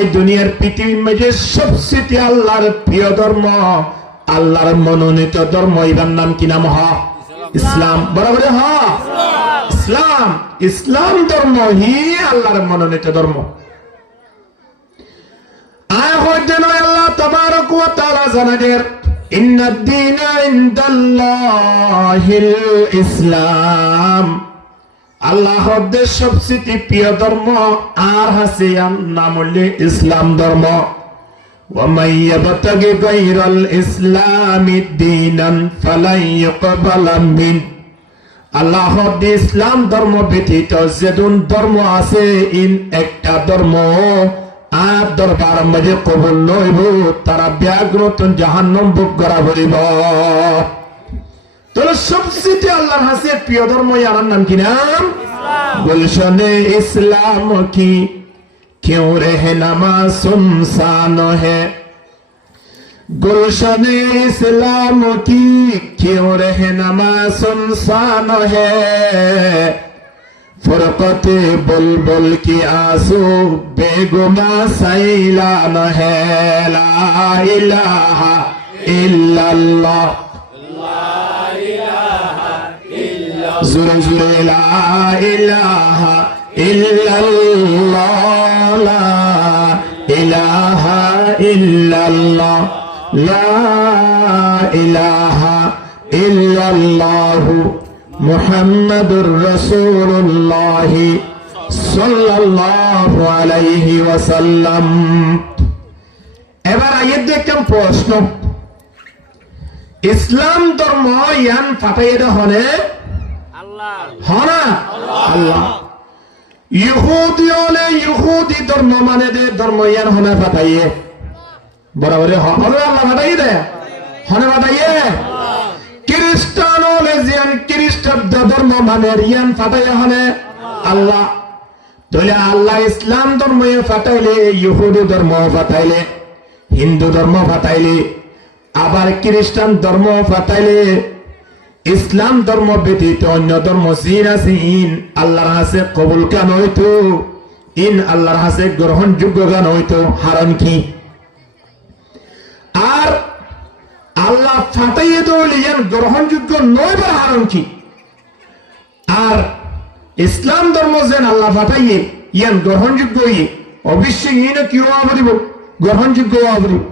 এই দুনিয়ার পৃথিবীর মধ্যে সবচেয়ে আল্লাহর প্রিয় ধর্ম, আল্লাহর মনোনীত ধর্ম, এর নাম কি নাম? ইসলাম। বরাবর ইসলাম। ইসলাম ধর্ম হি আল্লাহর মনোনীত ধর্ম। আল্লাহ তাবারক ওয়া তাআলা জানালেন, ইন্নাদ দীনা ইনদাল্লাহিল ইসলাম। আল্লাহর দেশ সবচেয়ে প্রিয় ধর্ম আর হাসে নাম হল ইসলাম ধর্ম। ওয়া মান ইয়াবতাগি গায়রাল ইসলামি দীনান ফালান ইউকবালা মিন। আল্লাহর ইসলাম ধর্ম ব্যতীত যেদুন ধর্ম আছে, ইন একটা ধর্ম আর দরবার মধ্যে কবুল নইব, তারা ব্যাগ্রতন জাহান্নাম ভোগ করা করিব। তো সবচেয়ে আল্লাহর হাসে প্রিয় ধর্ম, ইয়ার নাম কি নাম? গুলশনে ইসলাম কি क्यों रहनुमा सुनसान है, गुलशने इस्लाम की क्यों रहनुमा सुनसान है, फुरकते बुलबुल की आंसू बेगुमा सैलान है, ला इलाहा इल्लल्लाह, जुरे जुरे ला इलाहा इल्लल्लाह, ला इलाहा इल्लल्लाह, ला इलाहा इल्लल्लाह, मुहम्मदुर रसूलुल्लाह सल्लल्लाहु अलैहि वसल्लम। এবার আইয়ে দেখতাম প্রশ্ন, ইসলাম ধর্ম ইয়ান ফাটাইয়ে হনে আল্লাহ, হনা আল্লাহ। ইহুদি হলে ইহুদি ধর্ম মানে দে ধর্ম ইয়ান হনে ফাটাইয়ে, বরাবর হলে আল্লাহ ফাটাইয়ে দেয়, হনে ফাটাইয়ে। খ্রিস্টান হলে জিয়ান খ্রিস্টান ধর্ম মানে ইয়ান ফাটাইয়ে হনে আল্লাহ। তাহলে আল্লাহ ইসলাম ধর্ম ফাটাইলে, ইহুদি ধর্ম ফাটাইলে, হিন্দু ধর্ম ফাটাইলে, আবার খ্রিস্টান ধর্ম ফাটাইলে, ইসলাম ধর্ম ব্যতীত অন্য ধর্ম জিন আছে, ইন আল্লাহর হাতে কবুল কেন হইতো, ইন আল্লাহর হাতে গ্রহণযোগ্য কেন হইতো, হারাম কি? আর আল্লাহ ফাটাইয়ে দিলে ইয়ান গ্রহণযোগ্য নয় বা হারাম কি? আর ইসলাম ধর্ম যেন আল্লাহ ফাটাইয়ে ইয়ান গ্রহণযোগ্য, অবশ্যই ইন কি হওয়া বলিব, গ্রহণযোগ্য হওয়া বলিব।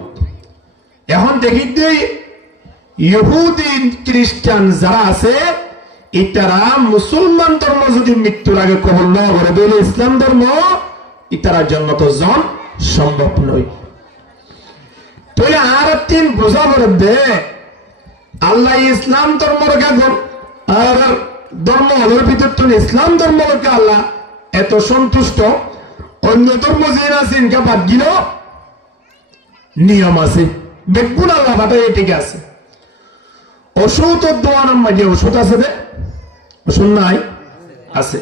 এখন দেখি ইহুদি খ্রিস্টান যারা আছে, ইতারা মুসলমান ধর্ম যদি মৃত্যুর আগে কবুল না করে দিলে ইসলাম ধর্ম ইতারার জন্য তো জন সম্ভব নয়। তাহলে আর তিন বোঝা করে দে আল্লাহ ইসলাম ধর্মর আর ধর্ম হলের ভিতর তো ইসলাম ধর্মকে আল্লাহ এত সন্তুষ্ট, অন্য ধর্ম যে আছে ইনকা বাদ গিল নিয়ম আছে, বেগুন আল্লাহ বাটাই ঠিক আছে। ওষুধ দোয়ানোর মাঝে ওষুধ আছে রে, ওষুধ নাই আছে,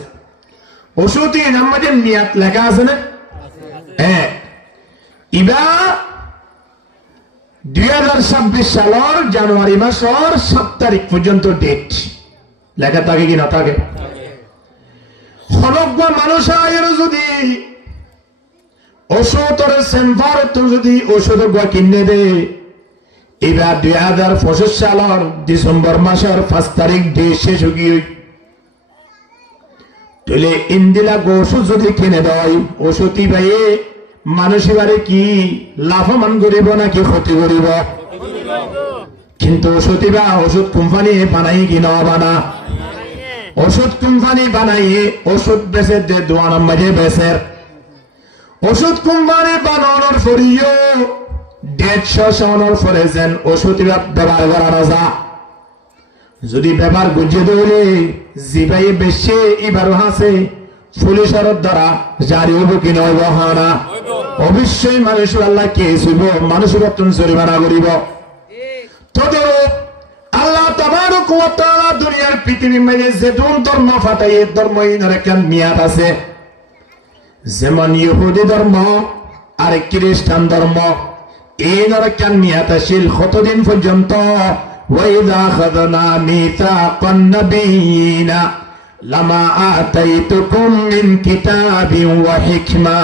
ওষুধ নাম মাঝে নিয়াত লেখা আছে না? হ্যাঁ, ইবা 2026 সালের জানুয়ারি মাসের 7 তারিখ পর্যন্ত ডেট লেখা থাকে কি না থাকে? সমগ্র মানুষ আয়ের যদি ওষুধের সেম্পার তো যদি ওষুধ কিনে দে, এবার 2025 সালের ডিসেম্বর মাসের 5 তারিখ ডেট শেষ হয়ে তাহলে ইন্দিলা ওষুধ যদি কিনে দেয়, ওষুধ ভাইয়ে মানুষ এবারে কি লাভবান করিব নাকি ক্ষতি করিব? কিন্তু ওষুধ বা ওষুধ কোম্পানি বানাই কি না বানা, ওষুধ কোম্পানি বানাইয়ে ওষুধ বেচে দে দোয়ানোর মাঝে বেচের, ওষুধ কোম্পানি বানানোর পরেও 150 সনের পরে যেন ওষুধ ব্যবহার করা রাজা, যদি ব্যবহার গুজিয়ে দৌড়ে জিবাই বেশি এবারও হাসে পুলিশের দ্বারা জারি হইব কি নইব? হানা অবশ্যই মানুষের আল্লাহ কেস হইব, মানুষের রতন জরিমানা করিব। তদরূপ আল্লাহ তাবারক ওয়া তাআলা দুনিয়ার পৃথিবীর মাঝে যে ধর্ম ফাটাই ধর্ম ইনার একটা মেয়াদ আছে, যেমন ইহুদি ধর্ম আর খ্রিস্টান ধর্ম এনার একটা মেয়াদ আসিল কতদিন পর্যন্ত? ওয়াইযা আখাযনা মিসাকান নাবিয়িনা লামা আতাইতুকুম মিন কিতাবিন ওয়া হিকমা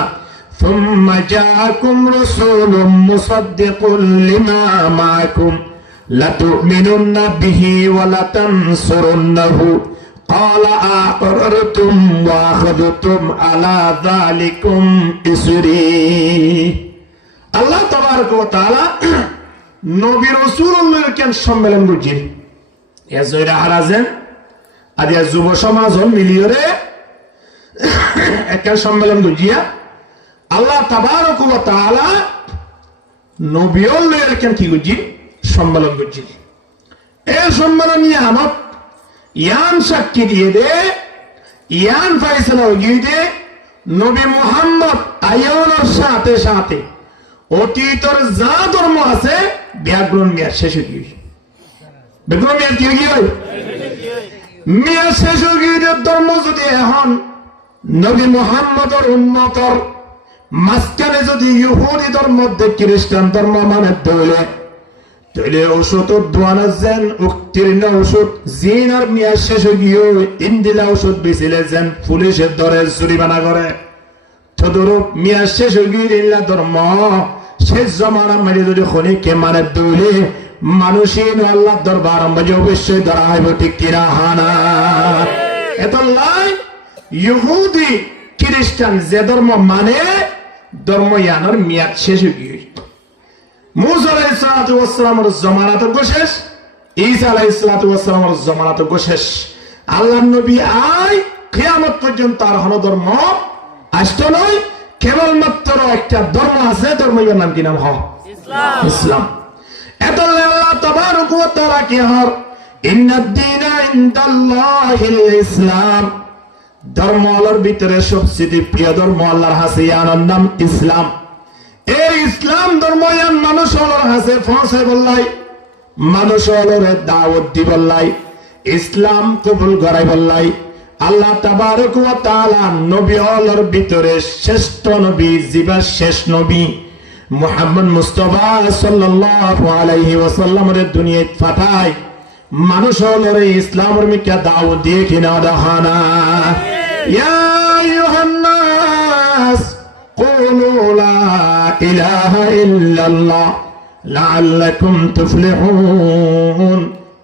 ثم جاءكم رسول مصدق لما معكم لتؤمنن به ولتنصرنه قال أقررتم وأخذتم على ذلكم إصري আল্লাহ তাবারক ওয়া তাআলা নবী রাসূলুল্লাহর কেন সম্মেলন বুঝিন এ জয়রা হারাজেন আদি যুব সমাজ মিলিয়রে একটা সম্মেলন বুঝিয়া আল্লাহ তাবারক ওয়া তাআলা নবীউল্লাহর কেন কি বুঝিন সম্মেলন বুঝিন এই সম্মেলন ইয়ামত ইয়ান সাক্ষী দিয়ে দে ইয়ান ফয়সালা হয়ে দে নবী মুহাম্মদ আয়ানোর সাথে সাথে অতীতর যা ধর্ম আছে ব্যাকরণ মেয়াদ শেষ হয়ে গিয়ে ব্যাকরণ মেয়াদ কি হয়ে গিয়ে মেয়াদ শেষ হয়ে গিয়ে ধর্ম যদি এখন নবী মুহাম্মদর উম্মতর মাঝখানে যদি ইহুদি ধর্মতে খ্রিস্টান ধর্ম মানে তৈলে ওষুধ দোয়ানা যেন উত্তীর্ণ ওষুধ জিন আর মেয়াদ শেষ হয়ে গিয়ে ইন্দিলা ওষুধ বেচিলে যেন পুলিশের দরে জরিমানা করে তদরূপ মেয়াদ শেষ হয়ে গিয়ে ইল্লা ধর্ম শেষ জমানা মেরে যদি খনিকে মানে দৌলে মানুষই আল্লাহ দরবার মাঝে অবশ্যই ধরা হইব ঠিক কিনা হানা এত লাই ইহুদি খ্রিস্টান যে ধর্ম মানে ধর্ম ইয়ানোর মেয়াদ শেষ হয়ে গিয়ে মুসা আলাইহিস সালাতু ওয়াস সালামের জামানাত শেষ ঈসা আলাইহিস সালাতু ওয়াস সালামের জামানাত শেষ আল্লাহর নবী আয় কিয়ামত পর্যন্ত আর হন ধর্ম আসতো নয় কেবলমাত্র একটা ধর্ম আছে ধর্মের নাম কি নাম ইসলাম এত আল্লাহ তাবারক ওয়া তাআলা কি হর ইন্নাদ দীনা ইনদাল্লাহিল ইসলাম ধর্মের ভিতরে সবচেয়ে প্রিয় ধর্ম আল্লাহর কাছে ইয়ার নাম ইসলাম এই ইসলাম ধর্ম ইয়ান মানুষ হলর কাছে পৌঁছে বললাই মানুষ হলর দাওয়াত দি বললাই ইসলাম কবুল করাই বললাই আল্লাহ তাবারক ওয়া তাআলা নবী হলর ভিতরে শ্রেষ্ঠ নবী জীবা শেষ নবী মুহাম্মদ মুস্তাফা সাল্লাল্লাহু আলাইহি ওয়াসাল্লামের দুনিয়ায় পাঠায় মানুষ হলর ইসলামের মিকা দাওয়াত দিয়ে কিনা দেখানা ইয়া আইয়ুহান নাস কুলু লা ইলাহা ইল্লাল্লাহ লাআল্লাকুম তুফলিহুন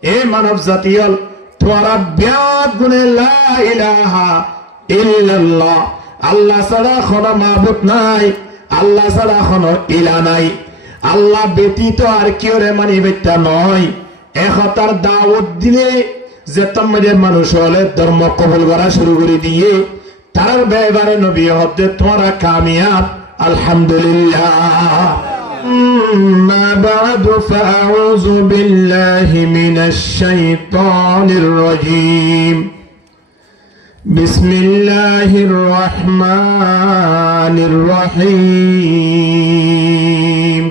এ মানব জাতিয়ল তোরা ব্যাদ গুনে লা ইলাহা ইল্লাল্লাহ আল্লাহ ছাড়া কোনো মাবুদ নাই আল্লাহ ছাড়া কোনো ইলা নাই আল্লাহ ব্যতীত আর কেউ রে মানিবেটা নয় একতার দাওয়াত দিলে যে তোমাদের মানুষ হলে ধর্ম কবুল করা শুরু করে দিয়ে তার ব্যবহারে নবী হতে তোমরা কামিয়াব আলহামদুলিল্লাহ ما بعد فأعوذ بالله من الشيطان الرجيم بسم الله الرحمن الرحيم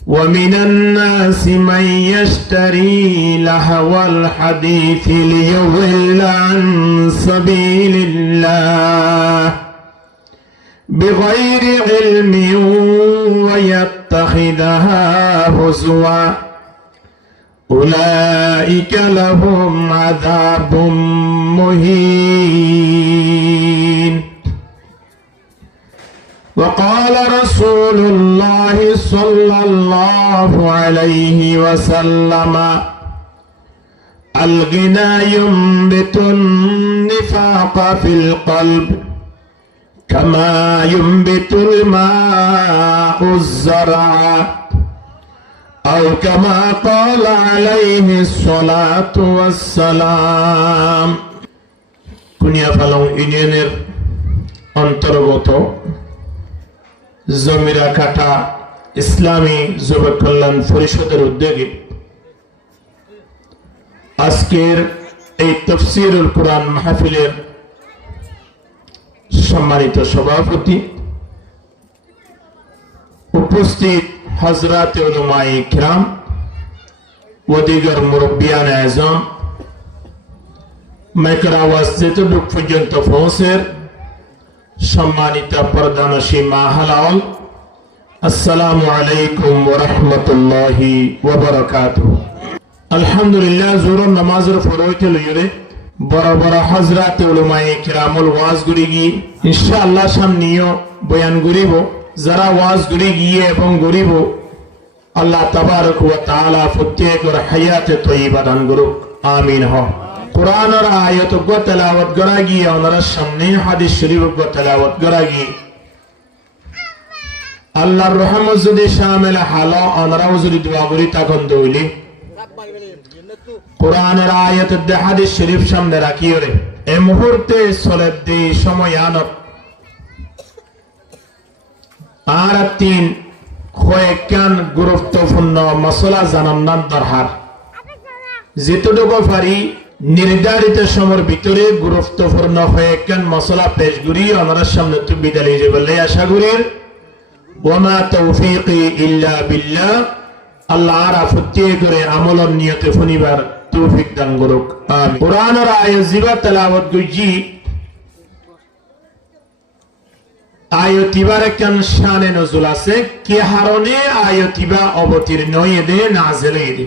ومن الناس من يشتري لهو الحديث ليضل عن سبيل الله بغير علم ويتخذها هزوا أولئك لهم عذاب مهين وقال رسول الله صلى الله عليه وسلم الغنى ينبت النفاق في القلب كما ينبت الماء الزرع أو كما قال عليه الصلاة والسلام কুনিয়া ফালং ইউনিয়নের অন্তর্গত জমিরা কাটা ইসলামী যুব কল্যাণ পরিষদের উদ্যোগে আজকের এই তাফসীরুল কুরআন মাহফিলের সম্মানিত সভাপতি উপস্থিত হযরত উলামায়ে কিরাম ও দিগর মুরব্বিয়ান আযম মাইকের আওয়াজ যতটুকু পর্যন্ত পৌঁছের সম্মানিত প্রধানশী মাহালাল আসসালামু আলাইকুম ওয়া রাহমাতুল্লাহি ওয়া বারাকাতুহু আলহামদুলিল্লাহ জোহর নামাজের ফরজ লইরে বড় বড় হযরত উলামায়ে কিরামুল ওয়াজ গুলি গিয়ে ইনশাআল্লাহ সামনেও বয়ান করিব যারা ওয়াজ গুলি গিয়ে এবং করিব আল্লাহ তাবারক ওয়া তাআলা প্রত্যেকের হায়াতে তয়্যিবা দান করুক আমিন হ কোরআনের আয়াত গো তেলাওয়াত করা গিয়ে ওনার সামনে হাদিস শরীফ গো তেলাওয়াত করা গিয়ে আল্লাহর রহমত যদি শামিল হালো ওনারাও যদি দোয়া করি তখন দইলে কোরআনের আয়াত দে হাদিস শরীফ সামনে রাখিও রে এই মুহূর্তে চলে দে সময় আনত আর তিন কয়েকখান গুরুত্বপূর্ণ মশলা জানান দরকার যেটুকু পারি নির্ধারিত সময়ের ভিতরে গুরুত্বপূর্ণ কয়েকখান মশলা পেশ করি ওনার সামনে তো বিদায় নিয়ে বলে আশা করি ওমা তৌফিকি ইল্লা বিল্লাহ আল্লাহ আর আপত্তি করে আমলর নিয়তে শুনিবার তৌফিক দান করুক আমিন কোরআনের আয়াত জিবা তেলাওয়াত কইছি আয়াতিবার একখান শানে নজুল আছে কি হারণে আয়াতিবা অবতীর্ণ এদে নাযিল এদে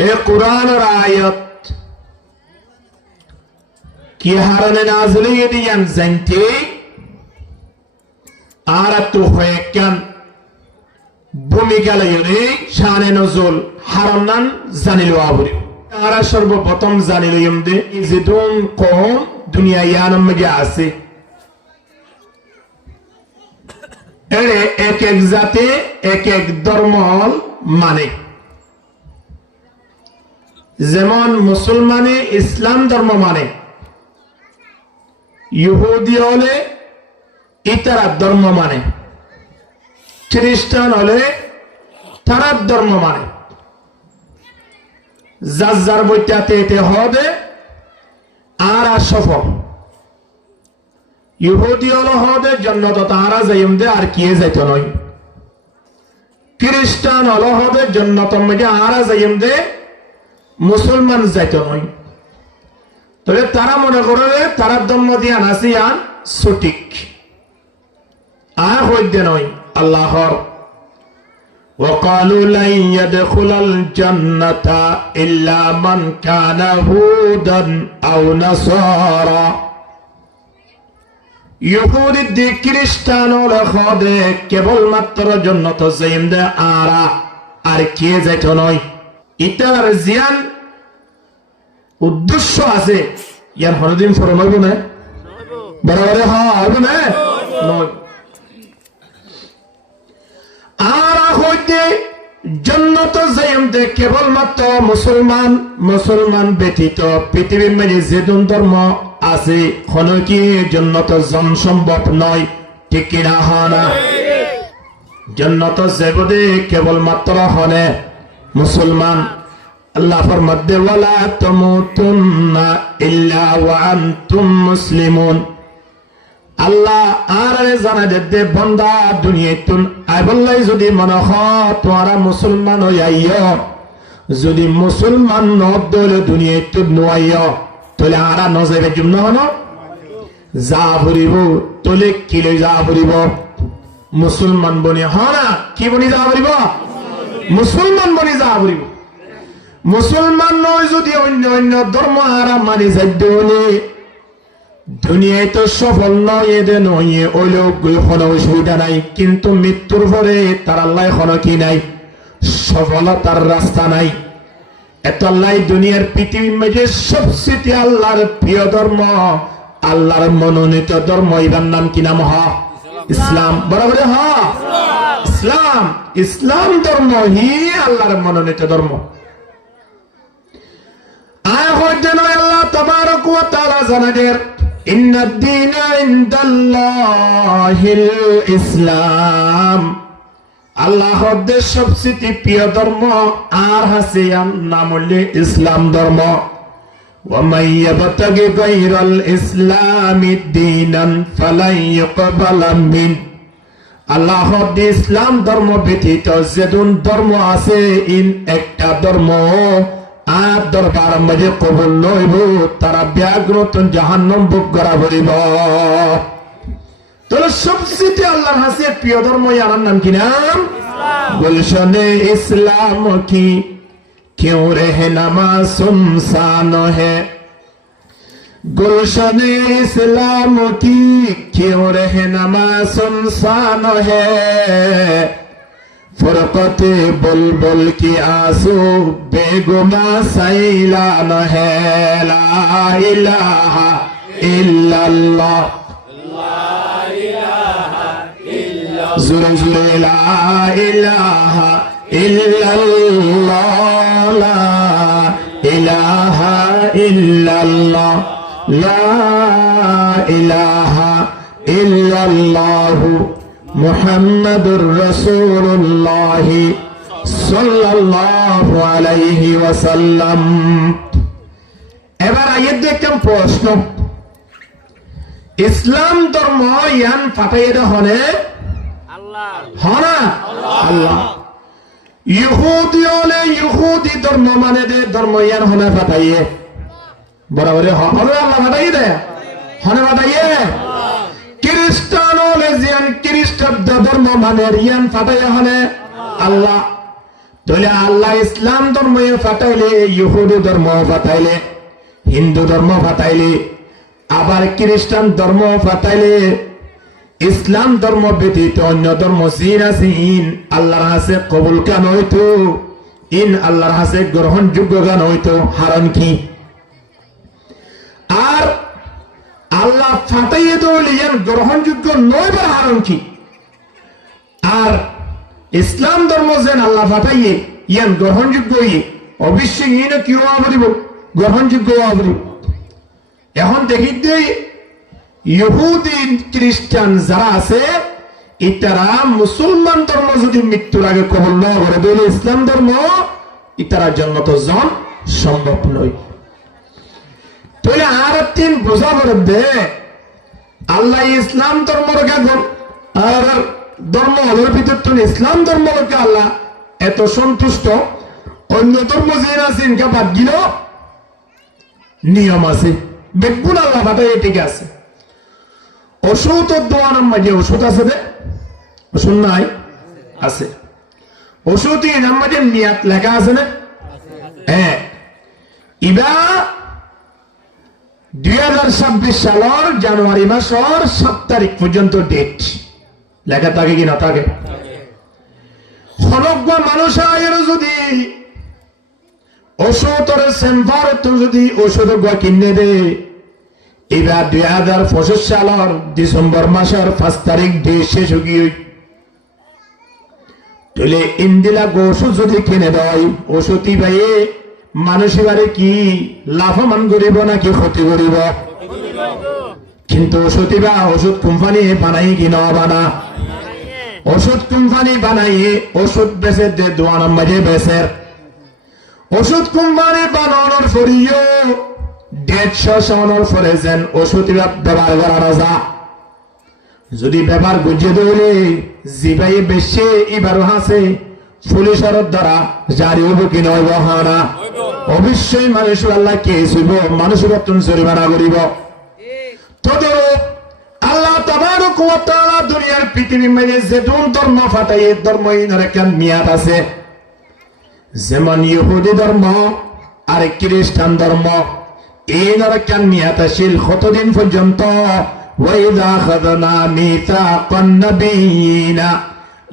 এ কোরআনের আয়াত কি হারণে নাযিল এদে জানতে আর তো কয়েকখান ভূমিকা লইরে শানে নজুল হারণান জানিল আবরি আর সর্বপ্রথম জানিল ইমদে ইজদুন কওম দুনিয়া ইয়ানাম মধ্যে আছে এরে এক এক জাতে এক এক ধর্ম মানে যেমন মুসলমানে ইসলাম ধর্ম মানে ইহুদি হলে ইতারা ধর্ম মানে খ্রিস্টান হলে তারা ধর্ম মানে যার যার বইটাতে এতে হবে আর সফল ইহুদি হল হবে জন্নত তাহারা যাইম দে আর কি যাইত নয় খ্রিস্টান হল হবে জন্নত মধ্যে আর যাইম দে মুসলমান যাইত নয় তবে তারা মনে করে তারা ধর্ম দিয়া নাসিয়ান সঠিক আর হইতে নয় আল্লাহর وقالوا لن يدخل الجنة إلا من كان هودا أو نصارى يهود دي كريستانو لخوده কেবল মাত্র জান্নাত যাইমদে আর কে যাইত নয় ইতার জিয়ান উদ্দেশ্য আছে ইয়ার হরদিন ফরমাইব না বরাবর হ্যাঁ হবে না নয় আর হইতে জান্নাত যাইমতে কেবলমাত্র মুসলমান ব্যতীত পৃথিবীর মধ্যে যে ধর্ম আছে কোন কি জান্নাত জন সম্ভব নয় ঠিক কিনা হানা জান্নাত যাইবদে কেবলমাত্র হনে মুসলমান আল্লাহ ফরমাতে ওয়ালা তামুতুন্না ইল্লা ওয়া আনতুম মুসলিমুন আল্লাহ আর জানা দে বন্দা দুনিয়াতুন আইবল্লাই যদি মনে হয় তোরা মুসলমান হইয়াইও যদি মুসলমান নদলে দুনিয়াতে নয়াইও তাহলে আর নজাবে জুম না হনো যা ভরিব তোলে কিলে যা ভরিব মুসলমান বনি হনা কি বনি যা ভরিব মুসলমান বনি যা ভরিব মুসলমান নয় যদি অন্য অন্য ধর্ম আর মানি যাইদলে দুনিয়ায় তো সফল নয় এদের নয় ওই লোক কোনো অসুবিধা নাই কিন্তু মৃত্যুর পরে তার আল্লাহ কোনো কি নাই সফলতার রাস্তা নাই এত আল্লাহ দুনিয়ার পৃথিবীর মধ্যে সবচেয়ে আল্লাহর প্রিয় ধর্ম আল্লাহর মনোনীত ধর্ম এর নাম কি নাম হ ইসলাম বরাবর হ ইসলাম ইসলাম ধর্ম হি আল্লাহর মনোনীত ধর্ম আয় হইতে নয় আল্লাহ তাবারক ওয়া তাআলা জানাদের ইন্না দ্দীনা ইনদাল্লাহিল ইসলাম আল্লাহর দেশ সবচেয়ে প্রিয় ধর্ম আর আছে নাম হলো ইসলাম ধর্ম ওয়া মান ইয়াবতাগি গায়রাল ইসলামি দীনান ফালান ইউকবালা মিন আল্লাহর দেশ ইসলাম ধর্ম ব্যতীত যে ধর্ম আছে ইন একটা ধর্ম আর দরবার মধ্যে কবুল নইব তারা ব্যাগ্রতন জাহান্নাম ভোগ করা বলিব তাহলে সবচেয়ে আল্লাহর কাছে প্রিয় ধর্ম ইয়ার নাম কি নাম গুলশনে ইসলাম কি क्यों रहनुमा सुनसान है गुलशन इस्लाम की क्यों रहनुमा सुनसान है फुरकते बुलबुल की आंसू बेगुमा सैलान है ला इलाहा इल्लल्लाह जुरे जुरे ला इलाहा इल्लल्लाह ला इलाहा इल्लल्लाह ला इलाहा इल्लल्लाह मुहम्मदुर रसूलुल्लाह সাল্লাল্লাহু আলাইহি ওয়াসাল্লাম। এবার আইয়ে দেখেন প্রশ্ন, ইসলাম ধর্ম ইয়ান ফাটাইয়ে হনে আল্লাহ হনা আল্লাহ। ইহুদি হলে ইহুদি ধর্ম মানে দে ধর্ম ইয়ান হনে ফাটাইয়ে বরাবরে হবে আল্লাহ ফাটাইয়ে দেয় হনে ফাটাইয়ে। খ্রিস্টান হলে জিয়ান খ্রিস্টাব্দ ধর্ম মানে ইয়ান ফাটাইয়ে হনে আল্লাহ। তাহলে আল্লাহ ইসলাম ধর্ম ফাটাইলে ইহুদি ধর্ম ফাটাইলে হিন্দু ধর্ম ফাটাইলে আবার খ্রিস্টান ধর্ম ফাটাইলে ইসলাম ধর্ম ব্যতীত অন্য ধর্ম জিন আছে ইন আল্লাহর কাছে কবুল কেন হইতো ইন আল্লাহর কাছে গ্রহণযোগ্য কেন হইতো হারণ কি? আর আল্লাহ ফাটাইয়ে দিলে ইয়ান গ্রহণযোগ্য নয় বা হারণ কি? আর ইসলাম ধর্ম যেন আল্লাহ ফাটাইয়ে ইয়ান গ্রহণযোগ্য অবশ্যই ইন কি হওয়া পারিব গ্রহণযোগ্য হওয়া পারিব। এখন দেখি ইহুদি খ্রিস্টান যারা আছে ইতারা মুসলমান ধর্ম যদি মৃত্যুর আগে কবুল না করে দিলে ইসলাম ধর্ম ইতারা জন্মত জন সম্ভব নয়। তাহলে আর তিন বোঝা করে দে আল্লাহ ইসলাম ধর্মর আর ধর্ম হলের ভিতর তো ইসলাম ধর্মকে আল্লাহ এত সন্তুষ্ট, অন্য ধর্ম যে আছে ইনকা বাদ গিল নিয়ম আছে বেগুন আল্লাহ ফাটাই ঠিক আছে। ওষুধ দোয়ানোর মাঝে ওষুধ আছে রে ওষুধ নাই আছে ওষুধ এনার মাঝে মেয়াদ লেখা আছে না? হ্যাঁ, ইবা 2026 সালের জানুয়ারি মাসের 7 তারিখ পর্যন্ত ডেট লেখা থাকে কি না থাকে? হনজ্ঞ মানুষ আয়ের যদি ওষুধের চেম্বার তো যদি ওষুধ কিনে দে এবার 2025 সালের ডিসেম্বর মাসের 5 তারিখ ডেট শেষ হয়ে তাহলে ইন্দিলা ওষুধ যদি কিনে দেয় ওষুধই ভাই মানুষ এবারে কি লাভবান করিব নাকি ক্ষতি করিব? কিন্তু ওষুধই বা ওষুধ কোম্পানি বানাই কি না বানা? ওষুধ কোম্পানি বানাইয়ে ওষুধ বেচে দে দোয়ানোর মাঝে বেচে ওষুধ কোম্পানি বানানোর পরিও 150 সনের পরে যেন ওষুধ ব্যবহার করা রাজা যদি ব্যবহার বুঝিয়ে দিলে জিবাই বেশি এবারও হাসে পুলিশের দ্বারা জারি হইব কি নইব? হানা অবশ্যই মানুষ আল্লাহ কেস হইব, মানুষের বর্তন জরিমানা করিব। তদরূপ আল্লাহ তাবারক ওয়া তাআলা দুনিয়ার পৃথিবীর মধ্যে যে ধর্ম ফাটাইয়ে ধর্ম ইনার একটা মেয়াদ আছে, যেমন ইহুদি ধর্ম আর খ্রিস্টান ধর্ম ইনার একটা মেয়াদ আছিল কতদিন পর্যন্ত? ওয়াইদা আখাযনা মিসাকান নাবিয়িনা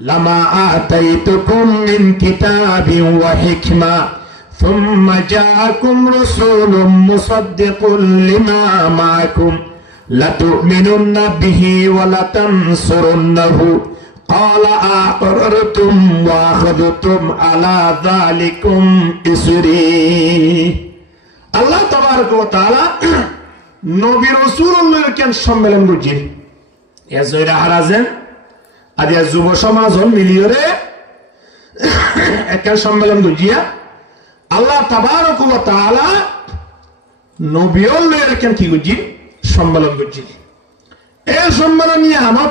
লামা আতাইতুকুম মিন কিতাবিন ওয়া হিকমা সুম্মা জাআকুম রাসূলুম মুসাদ্দিকুন লিমা মাআকুম لتؤمنن به ولتنصرنه قال أقررتم وأخذتم على ذلكم إصري الله تبارك وتعالى নবী রাসূলুল্লাহর কেন সম্মেলন বুঝি এজরা হারাজেন আদি যুব সমাজ মিলিয়রে একটা সম্মেলন বুঝিয়া আল্লাহ তাবারক ওয়া তাআলা নবীর কেন কি বুঝি সম্মেলন করছি। এই সম্মেলন নিয়ে আমার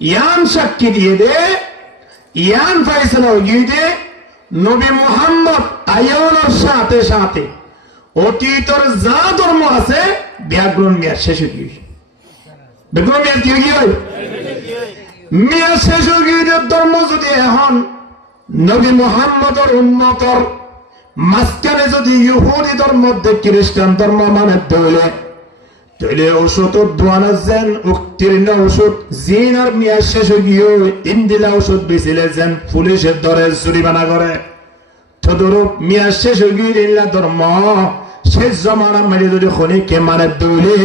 ইয়ান সাক্ষী দিয়ে দে ইয়ান ফাইসলা হয়ে দে নবী মুহাম্মদ আয়ানোর সাথে সাথে অতীতর যা ধর্ম আছে ব্যাকরণ মেয়াদ শেষ হয়ে গিয়েছে। ব্যাকরণ মেয়াদ কি হয়ে হয়? মেয়াদ শেষ হয়ে গিয়ে ধর্ম যদি এখন নবী মুহাম্মদর উম্মতর মাঝখানে যদি ইহুদি ধর্ম মধ্যে খ্রিস্টান ধর্ম মানে তৈলে ওষুধ দোয়ান যেন উত্তীর্ণ ওষুধ জিন আর মেয়াদ শেষ হয়ে গিয়ে ইন্দিলা ওষুধ বেচিলে যেন পুলিশের ধরে জরিমানা করে তদরূপ মেয়াদ শেষ হয়ে গিয়ে ইল্লা ধর্ম শেষ জমানা মানে যদি খনিকে মানে দৌলে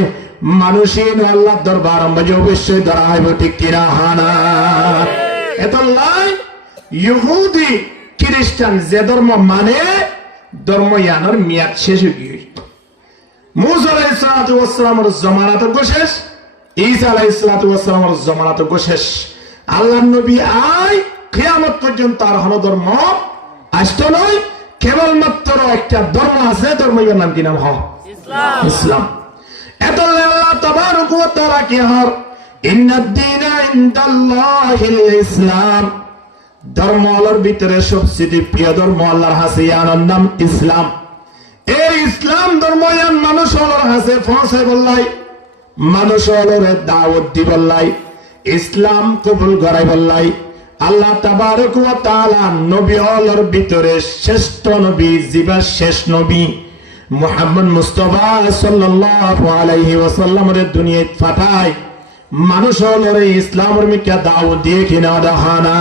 মানুষই আল্লাহ দরবার মাঝে অবশ্যই ধরা হইব ঠিক কিনা হানা এত লাই ইহুদি খ্রিস্টান যে ধর্ম মানে ধর্ম ইয়ানোর মেয়াদ শেষ হয়ে গিয়ে মুসা আলাইহিস সালাতু ওয়াস সালামের জামানাত শেষ ঈসা আলাইহিস সালাতু ওয়াস সালামের জামানাত শেষ আল্লাহর নবী আই কিয়ামত পর্যন্ত আর হলো ধর্ম আসতো নয় কেবলমাত্র একটা ধর্ম আছে ধর্মের নাম কি নাম ইসলাম এত আল্লাহ তাবারক ওয়া তাআলা কি হর ইন্নাদ দীনা ইনদাল্লাহিল ইসলাম ধর্ম আল্লাহর ভিতরে সবচেয়ে প্রিয় ধর্ম আল্লাহর কাছে ইয়ার নাম ইসলাম এই ইসলাম ধর্ময়ান মানুষ আল্লাহর কাছে পৌঁছায় বললাই মানুষ আল্লাহর দাওয়াত দি বললাই ইসলাম কবুল করাই বললাই আল্লাহ তাবারক ওয়া তাআলা নবী আল্লাহর ভিতরে শ্রেষ্ঠ নবী জিবা শেষ নবী মুহাম্মদ মুস্তাফা সাল্লাল্লাহু আলাইহি ওয়াসাল্লামের দুনিয়ায় পাঠায় মানুষ আল্লাহর ইসলামের মিকা দাওয়াত দিয়ে কিনা দেখানা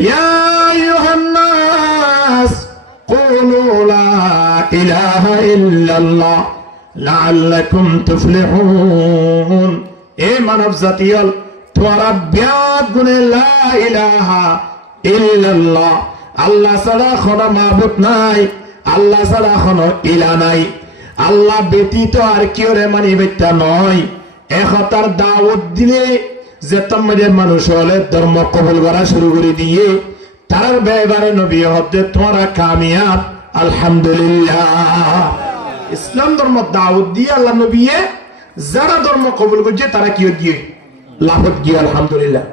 ইয়া আইয়ুহান নাস قولوا لا إله إلا الله لعلكم تفلحون إيه منف زتيال توربيات بن لا إله إلا الله الله صدا خنا معبود ناي الله صدا خنا إله ناي الله ব্যতীত আর কেউ রে মানি বেটা নয় একতার দাওয়াত দিলে যে তোমাদের মানুষ হলে ধর্ম কবুল করা শুরু করে দিয়ে তার ব্যবহারে নবী হতে তোমরা কামিয়াব আলহামদুলিল্লাহ ইসলাম ধর্ম দাওয়াত দিয়ে আল্লাহ নবী যারা ধর্ম কবুল করছে তারা কি গিয়ে লাভত গিয়ে আলহামদুলিল্লাহ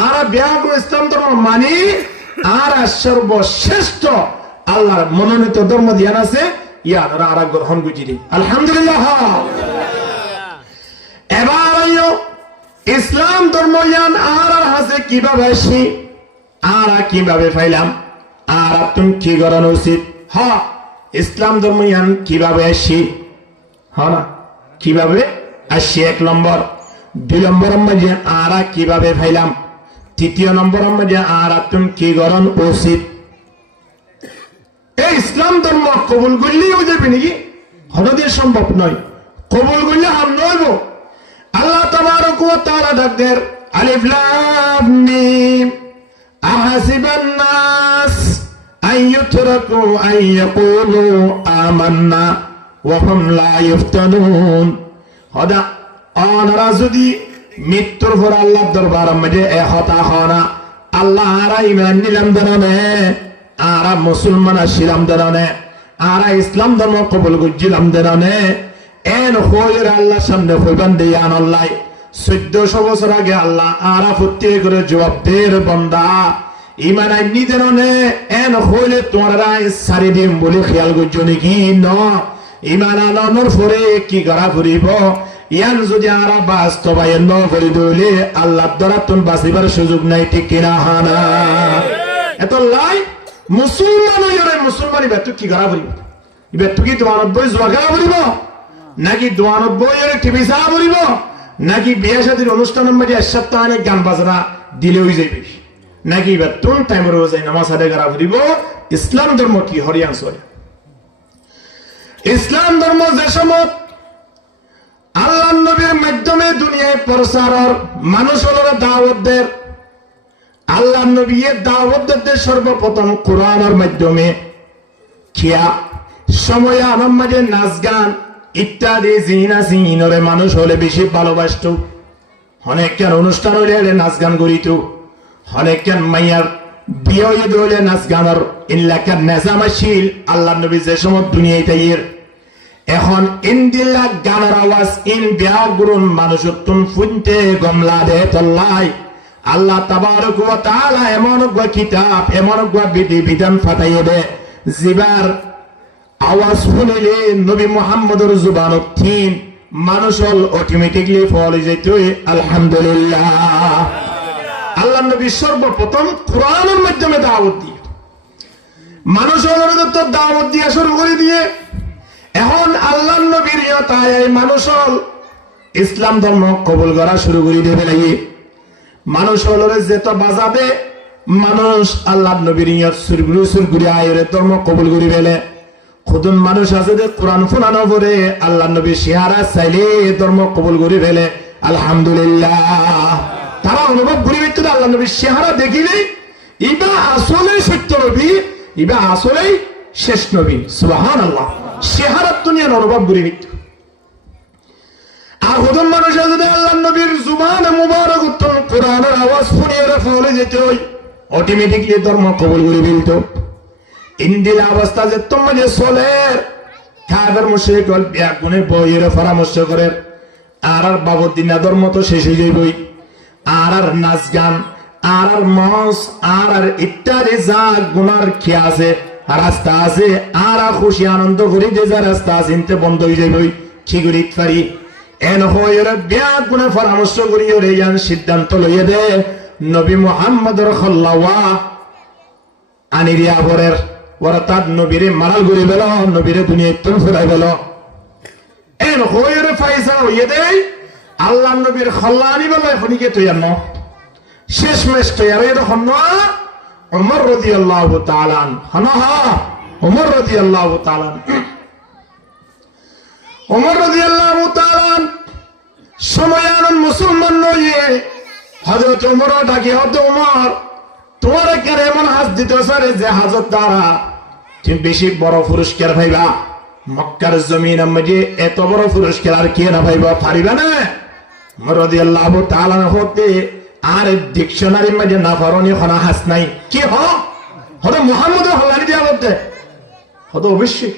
আর ব্যাগ ইসলাম ধর্ম মানি আর সর্বশ্রেষ্ঠ আল্লাহর মনোনীত ধর্ম ধ্যান আছে ইয়ার আর গ্রহণ গুজিরি আলহামদুলিল্লাহ এবার ইসলাম ধর্ম ইয়ান আর হাসে কিভাবে আসি আর কিভাবে পাইলাম আর তুমি কি করানো উচিত ইসলাম ধর্ম ইয়ান কিভাবে আসি না কিভাবে আসি এক নম্বর দুই নম্বর মাঝে আর কিভাবে পাইলাম তৃতীয় নম্বর মাঝে আর তুমি কি করণ উচিত এই ইসলাম ধর্ম কবুল করলেই যাবে নাকি হঠাৎ সম্ভব নয় কবুল করলে হাম নইব আল্লাহ তাবারক ওয়া তাআলা ডাকদের আলিফ লাম মিম أحسب الناس أن يتركوا أن يقولوا آمنا وهم لا يفتنون هذا أنا رزدي متر فر الله دربار مجھے احطا خانا الله آرا ایمان نیلم دنانے آرا مسلمان شیلم دنانے آرا اسلام دنو قبول گجلم دنانے این خویر اللہ سمنے خوی بندیان اللہ 1400 বছর আগে আল্লাহ আরা ফুটে করে জবাব দের বান্দা ইমান আইনি দেননে এন হইলে তোমরা সারি দিম বলে খেয়াল করছো নাকি ন ইমান আলানোর পরে কি করা ফুরিব ইয়ান যদি আরা বাস্তবায়ন ন করে দিলে আল্লাহর দ্বারা তুমি বাঁচিবার সুযোগ নাই ঠিক কিনা হানা এত লাই মুসলমান হইরে মুসলমানি বেতু কি করা ফুরিব বেতু কি তোমার বই জোয়া করা ফুরিব নাকি দোয়ানত বইয়ের টিভি চা ফুরিব নাকি বিয়ে শাদীর অনুষ্ঠানের মধ্যে এক সপ্তাহ অনেক গান বাজনা দিলে হয়ে যাবে নাকি এবার কোন টাইমের যায় নামাজ আদায় করা দিব ইসলাম ধর্ম কি হরিয়াংশ ইসলাম ধর্ম যে সময় আল্লাহ নবীর মাধ্যমে দুনিয়ায় প্রসারর মানুষ হলো দাওয়াত দের আল্লাহ নবীর দাওয়াত দের সর্বপ্রথম কোরআনের মাধ্যমে কিয়া সময় আমার মাঝে নাচ গান ইত্যাদি জিনা সিনরে মানুষ হলে বেশি ভালোবাসত অনেক কেন অনুষ্ঠান হইলে নাচ গান করিত অনেক কেন মাইয়ার বিয়ে হইলে নাচ গানের ইল্লাকার নেজামাশীল আল্লাহ নবী যে সময় দুনিয়ায় তাইয়ের এখন ইন্দিল্লা গানের আওয়াজ ইন ব্যাগুরুন মানুষ তুম ফুনতে গমলা দে তল্লাই আল্লাহ তাবারক ওয়া তাআলা এমন গো কিতাব এমন গো বিধি বিধান ফাটাইয়ে দে জিবার আওয়াজ শুনিলে নবী মুহাম্মদের জুবানত থিন মানুষ অটোমেটিকলি ফলে যেত আলহামদুলিল্লাহ আল্লাহ নবী সর্বপ্রথম কোরআনের মাধ্যমে দাওয়াত দিয়ে মানুষ তো দাওয়াত দিয়া শুরু করে দিয়ে এখন আল্লাহ নবীর তাই মানুষ ইসলাম ধর্ম কবুল করা শুরু করে দেবে লাগে মানুষ যেত বাজাবে মানুষ আল্লাহ নবীর সুরগুরু সুরগুরি আয়ের ধর্ম কবুল করে ফেলে খুদুন মানুষ আছে যে কোরআন ফোনানো পরে আল্লাহ নবী সিহারা চাইলে ধর্ম কবুল করে ফেলে আলহামদুলিল্লাহ তারা অনুভব করি মৃত্যু আল্লাহ নবী সিহারা দেখিলেই ইবা আসলে সত্য নবী ইবা আসলেই শেষ নবী সুবহানাল্লাহ সিহারা দুনিয়ার অনুভব করি মৃত্যু আর খুদুন মানুষ আছে যে আল্লাহ নবীর জুবান মুবারক উত্তম কোরআনের আওয়াজ শুনিয়ে ফলে যেত অটোমেটিকলি ধর্ম কবুল করে ফেলত ইন্দিলা অবস্থা যে তোমার যে চলে কাফের মুশরিক গুণে বইয়ের পরামর্শ করে আর বাবুদ্দিনা ধর্ম তো শেষ হয়ে যাইবই আর নাচ গান আর মস আর ইত্যাদি যা গুনার কি আছে রাস্তা আছে আর খুশি আনন্দ করি যে যা রাস্তা আছে ইনতে বন্ধ হয়ে যাইবই কি করি পারি এন হয়ে ব্যাগ গুণে পরামর্শ করি ওরে যান সিদ্ধান্ত লইয়ে দে নবী মুহাম্মদর খল্লাওয়া আনিরিয়া বরের ওরা তার নবীরে মারাল করে বেল নবীরে দুনিয়া একটু ফেরাই বেল এন হয়ে ফাইসা হইয়ে দেয় আল্লাহ নবীর খল্লা আনি বেল এখনই তুই আন শেষ মেশ তুই আর এরকম ওমর রাদিয়াল্লাহু তাআলা আনহু ওমর রাদিয়াল্লাহু তাআলা ওমর রাদিয়াল্লাহু তাআলা সময়ানন মুসলমান নয়ে হযরত ওমর ডাকে হত ওমর তোমার কেন এমন হাজ দিতে সারে যে হাজত দ্বারা তুমি বেশি বড় পুরস্কার পাইবা মক্কার জমিন মধ্যে এত বড় পুরস্কার আর কে না পাইবা পারিবা না ওমর রাদিয়াল্লাহু তাআলা হতে আর ডিকশনারি মধ্যে না পারনি খনা হাস নাই কি হত মুহাম্মদের হলানি দিয়া বলতে হত অবশ্যই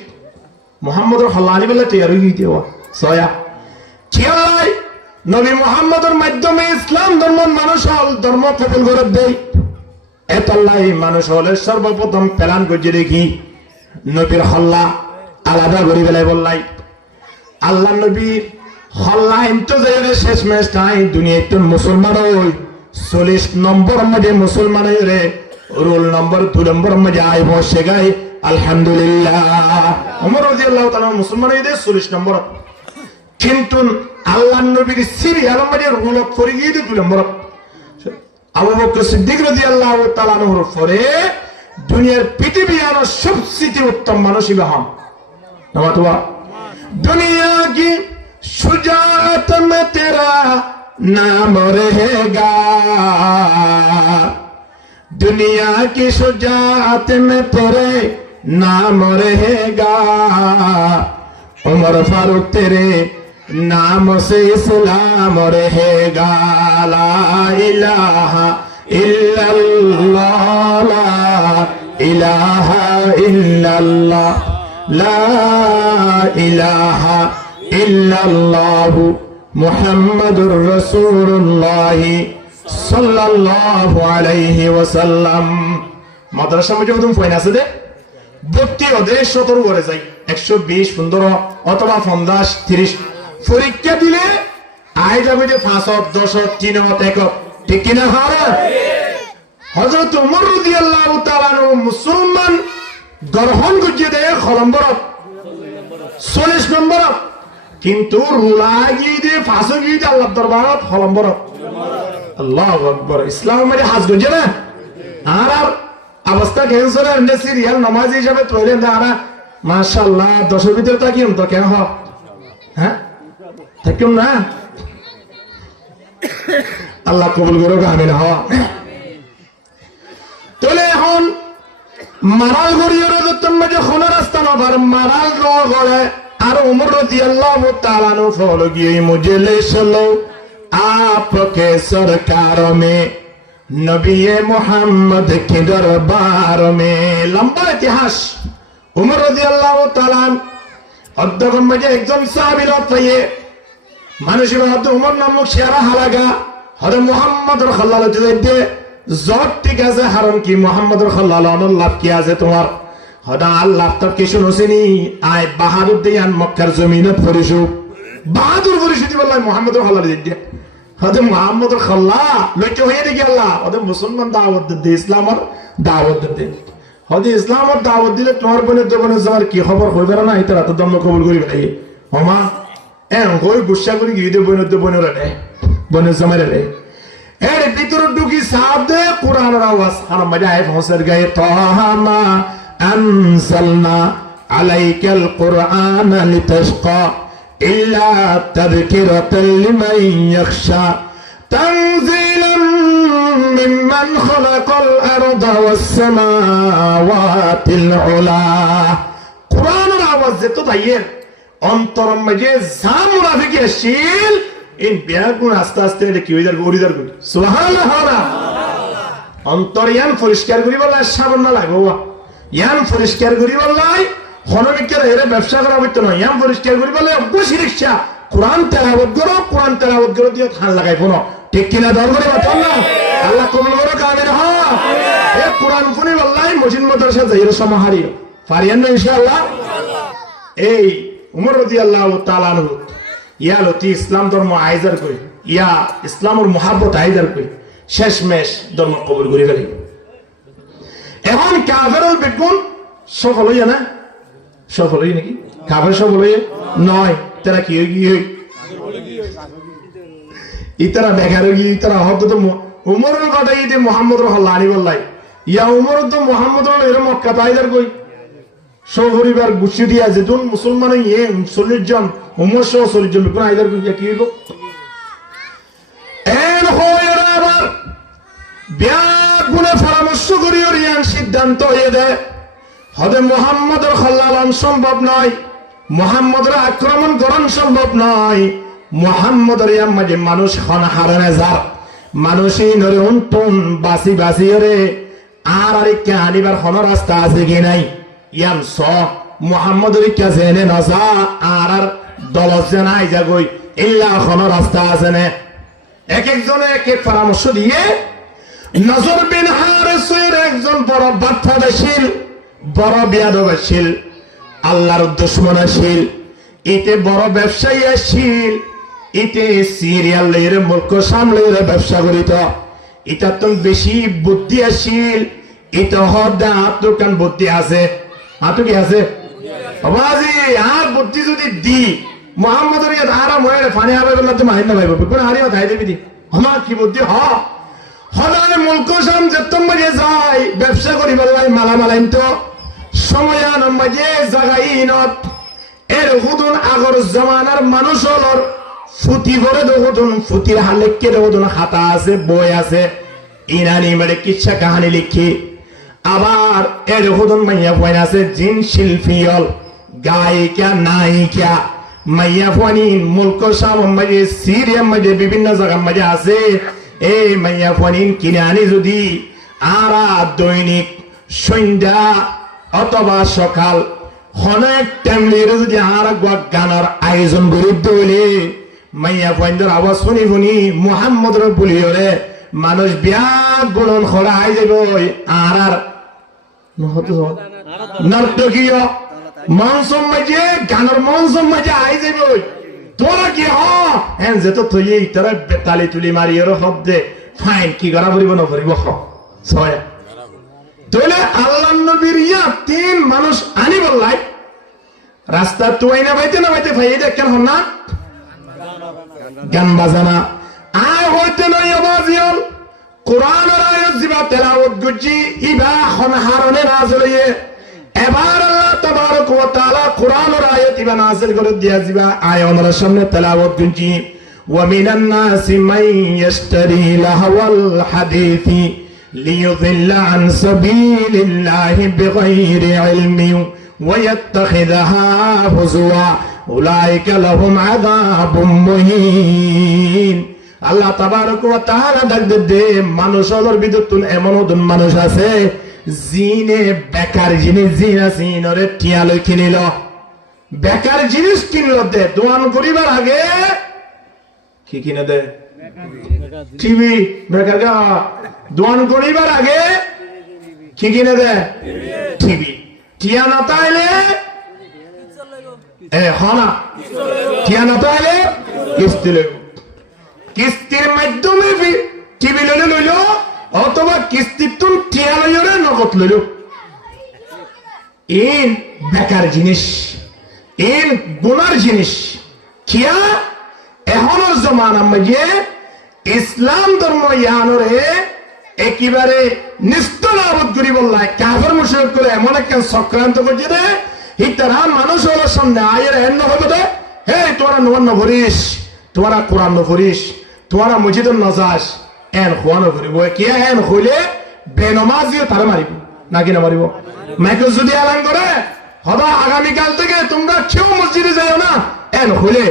মুহাম্মদের হলানি বলে তৈরি হয়ে দেওয়া সয়া খেয়াল নবী মুহাম্মদের মাধ্যমে ইসলাম ধর্ম মানুষ ধর্ম কবুল করে দেয় এতলাই মানুষ হলে সর্বপ্রথম প্ল্যান করছে দেখি নবীর হল্লা আলাদা করে বেলায় বললাই আল্লাহ নবীর হল্লা এমতো জায়গায় শেষ ম্যাচ নাই দুনিয়া একটু মুসলমান হই 40 নম্বর মধ্যে মুসলমান রে রোল নম্বর 2 নম্বর মধ্যে আইব সেগাই আলহামদুলিল্লাহ ওমর রাদিয়াল্লাহু তাআলা মুসলমান হইতে 40 নম্বর কিন্তু আল্লাহ নবীর সিরিয়াল মধ্যে রোল করে গিয়ে 2 নম্বর আবু বকর সিদ্দিক রাদিয়াল্লাহু তাআলা আনহুর পরে দুনিয়ার পৃথিবীর সবচেয়ে উত্তম মানুষ হন নামাতুয়া দুনিয়া কি শুজাআত মে তেরা নাম रहेगा दुनिया की शुजाअत में तेरे नाम रहेगा उमर फारूक तेरे नाम से इस्लाम रहेगा ला इलाहा इल्लल्लाह ला इलाहा इल्लल्लाह ला इलाहा इल्लल्लाह मुहम्मदुर रसूलुल्लाह সাল্লাল্লাহু আলাইহি ওয়াসাল্লাম মাদ্রাসা মধ্যে প্রথম পয়েন্ট আছে দে 32 অধ্যায় 17 করে যাই 120 15 অথবা 50 30 পরীক্ষা দিলে আয় যাবে যে 5 10 3 1 ঠিক কি না হযরত ওমর রাদিয়াল্লাহু তাআলা মুসলমান গ্রহণ করতে দেয় নম্বর 40 নম্বর কিন্তু রুলাই দিয়ে 5 গিয়ে আল্লাহর দরবারত নম্বর আল্লাহু আকবার ইসলাম মানে হাজ গজে না আর অবস্থা ক্যান্সার এন্ড সিরিয়াল নামাজ হিসাবে তৈরি না মাশাআল্লাহ 10 ভিতর তাকিম তো কেন হ্যাঁ থাকিম না আল্লাহ কবুল করুক আমিন হওয়া তাহলে এখন মারাল গড়িয়ে তুমি যে কোন রাস্তা না পার মারাল গড়ে আর ওমর রাদিয়াল্লাহু তাআলা আনহু ফলো গিয়ে মুঝে ले चलो आपके सरकार में नबी मोहम्मद के दरबार में लंबा इतिहास उमर রাদিয়াল্লাহু তাআলা অধ্যক্ষ মধ্যে একজন সাহাবী লতায়ে মানুষের হাতে উমর নামক শেরা হালাগা হরে মুহাম্মদুর সাল্লাল্লাহু আলাইহি ওয়াসাল্লাম জট ঠিক আছে হারাম কি মুহাম্মদুর সাল্লাল্লাহু আলাইহি ওয়াসাল্লাম লাভ কি আছে তোমার হদা আল্লাহ তক কিছু নসিনি আয় বাহাদুর দিয়ান মক্কার জমিনে ফরিসু বাহাদুর ফরিসুতি বললাই মুহাম্মদুর সাল্লাল্লাহু আলাইহি ওয়াসাল্লাম হদে মুহাম্মদুর খাল্লা লক্ষ্য হয়ে দেখি আল্লাহ হদে মুসলমান দাওয়াত দে ইসলামের দাওয়াত দে হদি ইসলামত দাওয়াত দিলে তোমার বোনের দোকানের যাওয়ার কি খবর হইবে না এটা তো দম কবুল করি ভাই ওমা হই গুসা করি গিয়ে দে বোনের রে বোনের জামাই রে এর ভিতর ঢুকি সাপ দে কোরআনের আওয়াজ আর মজা আয় পৌঁছার গায়ে তাহামা আনসালনা আলাইকাল কুরআন লিতাশকা ইল্লা তাযকিরাতাল লিমান ইয়াখশা তানজিলাম মিম্মান খালাকাল আরদা ওয়াস সামাওয়াতিল উলা কোরআনের আওয়াজ যেত তাইয়ের অন্তর মাঝে যা মুনাফিক আসছিল এই ব্যাগুন আস্তে আস্তে কি হইদার গরিদার করি সুবহানাল্লাহ অন্তর ইয়ান পরিষ্কার করি বললাই সাবন না লাগবো ইয়ান পরিষ্কার করি বললাই হনমিকের এর ব্যবসা করা হইতো না ইয়ান পরিষ্কার করি বললাই অবশ্যই রিকশা কোরআন তেলাওয়াত করো দিয়ে খান লাগাই ফোন ঠিক কিনা দর করে বাতাম না আল্লাহ কবুল করো কামিন হ এ কোরআন ফুনি বললাই মসজিদ মাদ্রাসা যাইর সমাহারি পারিয়েন না ইনশাআল্লাহ এই উমর রাদিয়াল্লাহু তাআলা আনহু ইয়া লতি ইসলাম ধর্ম আইজার কই ইয়া ইসলামের মহাব্বত আইজার কই শেষমেশ ধর্ম কবুল করে ফেলি এখন কাফেরুল বেগুন সফল হইয়া না সফল হই নাকি কাফের সফল হইয়া নয় তারা কি হই ইতারা বেকার গিয়ে ইতারা হয়তো তো উমরের কথা ইতে মুহাম্মদ রাহ্লাহ আলী বললাই ইয়া উমর তো মুহাম্মদ এর মক্কা আইজার কই সপরিবার গুছি দিয়া যেতুন মুসলমান ইয়ে 40 জন উমর সহ 40 জন কোন আইদার কি হইব এন হইরা আবার ব্যাগুনে পরামর্শ করি ওরিয়ান সিদ্ধান্ত হয়ে দেয় হদে মুহাম্মদের খল্লালান সম্ভব নয় মুহাম্মদের আক্রমণ করণ সম্ভব নয় মুহাম্মদের মাঝে মানুষ খন হারানে যা মানুষই নরে উন্টুন বাসি বাসি রে আর আরেককে আনিবার কোন রাস্তা আছে কি নাই ইয়াম স মুহাম্মদের কাছে এনে নজা আর দলজে নাই যাগই ইল্লা কোন রাস্তা আছে না এক একজনে এক এক পরামর্শ দিয়ে নজর বিন হারিসের একজন বড় বাদশাহশীল বড় বিয়াদবশীল আল্লাহর দুশমনশীল ইতে বড় ব্যবসায়ী আসিল ইতে সিরিয়াল এর মুলক সামলের ব্যবসা করিত এটা তো বেশি বুদ্ধি আসিল এটা হদা দোকান বুদ্ধি আছে আতো কি আছে বাবাজি আর বুদ্ধি যদি দি মুহাম্মদের ইয়া আরাম হয়ে ফানি হবে বললা তো মাইন না ভাইব কোন হারিও খাই দেবি দি আমার কি বুদ্ধি হদায় মুলক সাম যেতম মাঝে যায় ব্যবসা করি বললাই মালামালাইন তো সময়ান মাঝে জাগাইনত এর হুদুন আগর জামানার মানুষ হলর ফুটি করে দেখুন ফুটির হালেককে দেখুন খাতা আছে বই আছে ইনানি মানে কিচ্ছা কাহানি লিখি আবার এর হুদুন মাইয়া বই আছে জিন শিল্পীল গায়িকা নায়িকা মাইয়া ফানি মুলক সাম মাঝে সিরিয়াম মাঝে বিভিন্ন জায়গার মাঝে আছে এই মাইয়া ফানি কিনে আনি যদি আরা দৈনিক সন্ধ্যা অথবা সকাল অনেক টাইমলির যদি আর গানার আয়োজন করি দইলে মাইয়া ফাইন্দার আওয়াজ শুনি শুনি মুহাম্মদর বলিওরে মানুষ বিয়া গুণন খরা আই যাব আর নর্তকীয় মঞ্চ মাঝে গানের মঞ্চ মাঝে আই যাব তোরা কি হ্যাঁ যে তো তুই তারা তালি তুলি মারি এর শব্দে ফাইন কি করা পড়িব নপরিব ছয় তাহলে আল্লাহ নবীর ইয়া তিন মানুষ আনি বললাই রাস্তা তুই না বাইতে ভাই দেখেন হন না গান বাজানা আয় হইতে নই আবাজিয়ন কোরআনের আয়াত জিবা তেলাওয়াত গুজি ইবা খন হারনে নাযিল হয়ে এবার আল্লাহ তাবারক ওয়া তাআলা কোরআনের আয়াত ইবা নাযিল করে দিয়া জিবা আয়াতের সামনে তেলাওয়াত গুজি ওয়া মিনান নাসি মান ইশতারি লাহওয়াল হাদিসি ليضل عن سبيل الله بغير علم ويتخذها هزوا أولئك لهم عذاب مهين আল্লাহ তাবারক ওয়া তাআলা ডাকদে মানুষের ভিতর এমন ওজন মানুষ আছে জিনে বেকার জিনিস জিনা সিনরে টিয়া লই কিনিল বেকার জিনিস কিনল দে দোয়ান করিবার আগে কি কিনে দে টিভি বেকার গা দোয়ান করিবার আগে কি কিনে দে টিভি টিয়া না তাইলে হনা টিয়া না তাইলে কিস্তি লইব কিস্তির মাধ্যমে টিভি লইল অথবা কিস্তির তুন টিয়া লইরে নগদ লইল ইন বেকার জিনিস, ইন গুনার জিনিস। কিয়া এখনের জমানার মাঝে ইসলাম ধর্ম ইয়ানরে একেবারে নিস্তলাবত করি বললাই কাফের মুশরিক করে এমন একটা চক্রান্ত করছে রে ইতারা মানুষ হলো সামনে আয়ের এন্ন হবে দে হে তোরা নবান্ন করিস, তোরা কোরআন করিস, তোরা মসজিদে নজাস এন খোয়ানো করিব। কিয়া এন হইলে বেনমাজ দিয়ে তারা মারিব নাকি না মারিব? মাইকে যদি এলান করে হবা আগামীকাল থেকে তোমরা কেউ মসজিদে যাও না, এন হইলে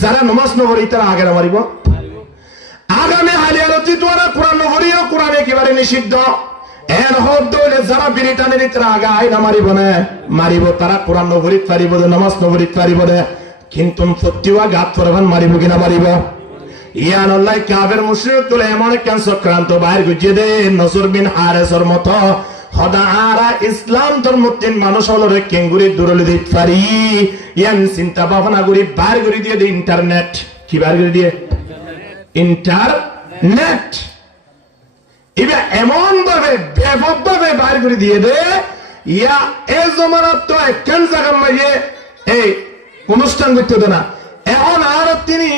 যারা নমাজ নগরী তারা আগে না মারিব। আগামী হালিয়ালতি তোরা কোরআন নগরীও কোরআন একেবারে নিষিদ্ধ। এন হদ হইলে যারা বিরিটানের তারা আগে আই না মারিব না, মারিব তারা কোরআন নগরীত পারিব না, নমাজ নগরীত পারিব না। কিন্তু প্রত্যেক গাত পরবান মারিব কিনা মারিব? ইয়ান আল্লাহ কাফের মুশরিক তুলে এমন একটা চক্রান্ত বাইর গুজিয়ে দে নসর বিন হারেসের মতো হদা আরা ইসলাম ধর্মতিন মানুষ হলো রে কেঙ্গুরি দূরলে দিতে পারি ইয়ান চিন্তা ভাবনা করি বাইর করে দিয়ে দে ইন্টারনেট। কি বাইর করে দিয়ে? ইন্টারনেট। এবার এমন ভাবে ব্যাপক ভাবে বাইর করে দিয়ে দে ইয়া এই জমানাত তো একখান জায়গার মাঝে এই অনুষ্ঠান করতে হতো না। এখন আর তিনি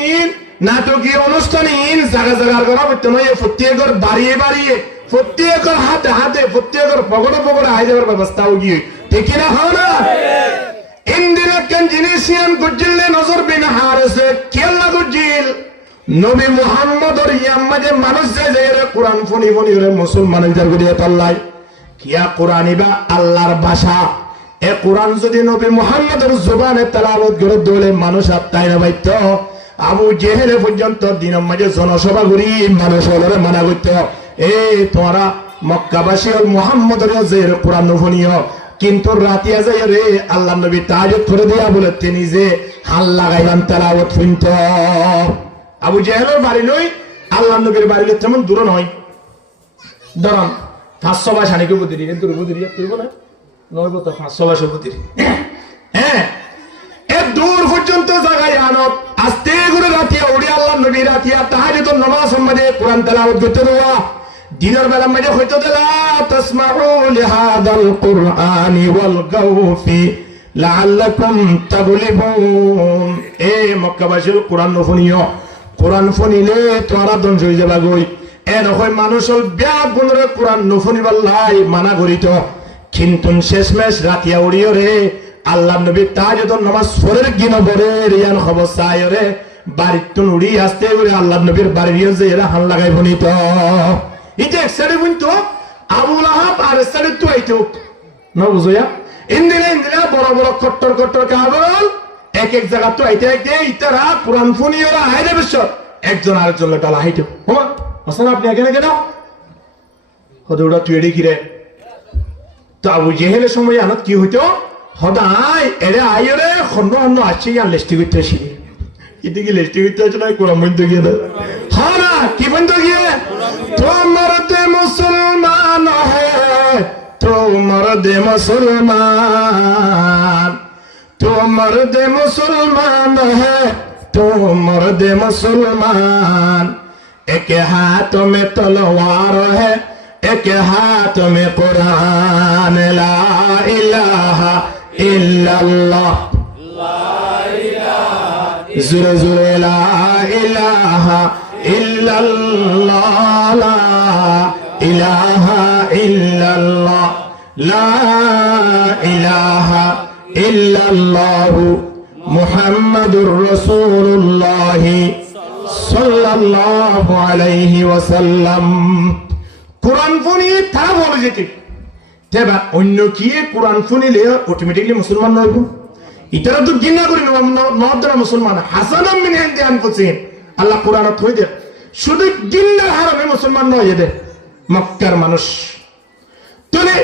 নাটকীয় অনুষ্ঠানে জায়গা জায়গার করা করতে নয়, প্রত্যেকের বাড়িয়ে বাড়িয়ে প্রত্যেকের হাতে হাতে প্রত্যেকের পকড়ে পকড়ে আই যাওয়ার ব্যবস্থাও গিয়ে ঠিক না হয় না? ইন্দিন একখান জিনিস গুজিলে নজর বিন হারেছে কেল্লা গুজিল নবী মুহাম্মদর ইয়াম্মাজে মানুষ যে কোরআন ফনি ফনি করে মুসলমানের যার করিয়া পাল্লাই কিয়া কোরআন ইবা আল্লাহর ভাষা। এ কোরআন যদি নবী মুহাম্মদের জবানে তেলাওয়াত করে দলে মানুষ আত্মাই না বাইত আবু জেহেল পর্যন্ত দিনের মাঝে জনসভা করি মানুষ হলরে মানা করত এই তোমরা মক্কাবাসী হল মুহাম্মদের যে কোরআন নফনীয়। কিন্তু রাতিয়া যাই রে আল্লাহ নবী তাহাজ্জুদ করে দিয়া বলে তিনি যে হাল লাগাইলাম তেলাওয়াত শুনত। আবু জেহেলের বাড়ি নই আল্লাহ নবীর বাড়ি তেমন দূর নয়, ধরুন 500 বাস আনিকে বুদিরি দূর বুদিরি তুইব না নয় তো 500 বাস বুদিরি হ্যাঁ এ দূর পর্যন্ত জায়গায় আনত আস্তে করে রাতিয়া উড়ি আল্লাহ নবী রাতিয়া তাহাজ্জুদ নামাজ সম্বন্ধে কোরআন তেলাওয়াত করতে দেওয়া দিনের বেলা মাঝে হইতো দেলা তাসমাউ লিহাদাল কুরআনি ওয়াল গাউফি লাআল্লাকুম তাগলিবুন। এ মক্কাবাসীর কোরআন নফনীয়, কোরআন ফনিলে তোরা ধ্বংস হয়ে যাবা গই। এ নয় মানুষের ব্যাগ গুণরে কোরআন নফনিবার লাই মানা করিত। কিন্তু শেষমেশ রাতিয়া উড়িও রে আল্লাহ নবী তাহাজ্জুদ নামাজ পড়ের গিন পড়ে রিয়ান খবর চাই রে বাড়ির উড়ি আসতে করে আল্লাহ নবীর বাড়ির যে এরা হাল লাগাই বনিত। এটা এক সাইডে বুনতো আবু লাহাব আর এক সাইডে তো আইতো না বুঝয়া ইন্দিনে ইন্দিনে বড় বড় কট্টর কট্টর কাবল এক এক জায়গা তো আইতে আইতে ইতারা কোরআন ফনি ওরা হাইরে বেশর একজন আরেকজন টালা হাইতো হ্যাঁ আসেন আপনি এখানে কেন হদে ওটা তুই এড়ে কিরে। তো আবু জেহেলের সময় আনত কি হইতো হদাই এরে আইরে খন্ড খন্ড আসছে আর লেস্টি করতে আসি এটা কি লেস্টি করতে আসছে না কোরআন বন্ধ গিয়ে দেয় হ্যাঁ না কি বন্ধ গিয়ে তোমার দে মুসলমান হ্যায় তোমার দে মুসলমান तो मर्द मुसलमान है तो मर्द मुसलमान एक हाथ में तलवार है एक हाथ में कुरान ला इलाहा इल्लल्लाह जुरे जुरे ला इलाहा इल्लल्लाह ला इलाहा इल्लल्लाह ला इलाहा ইল্লাল্লাহু মুহাম্মাদুর রাসূলুল্লাহ সাল্লাল্লাহু আলাইহি ওয়াসাল্লাম। কোরআন ফনি তা বলে যেতে তেবা অন্য কি কোরআন ফনিলে অটোমেটিক্যালি মুসলমান নইব ইতারা তো গিনা করি নদরা মুসলমান হাসানাম মিন ইনদি আনফুসিহিম আল্লাহ কোরআনত কই দে শুধু গিন্নার হারামে মুসলমান নয় দে মক্কার মানুষ তুলে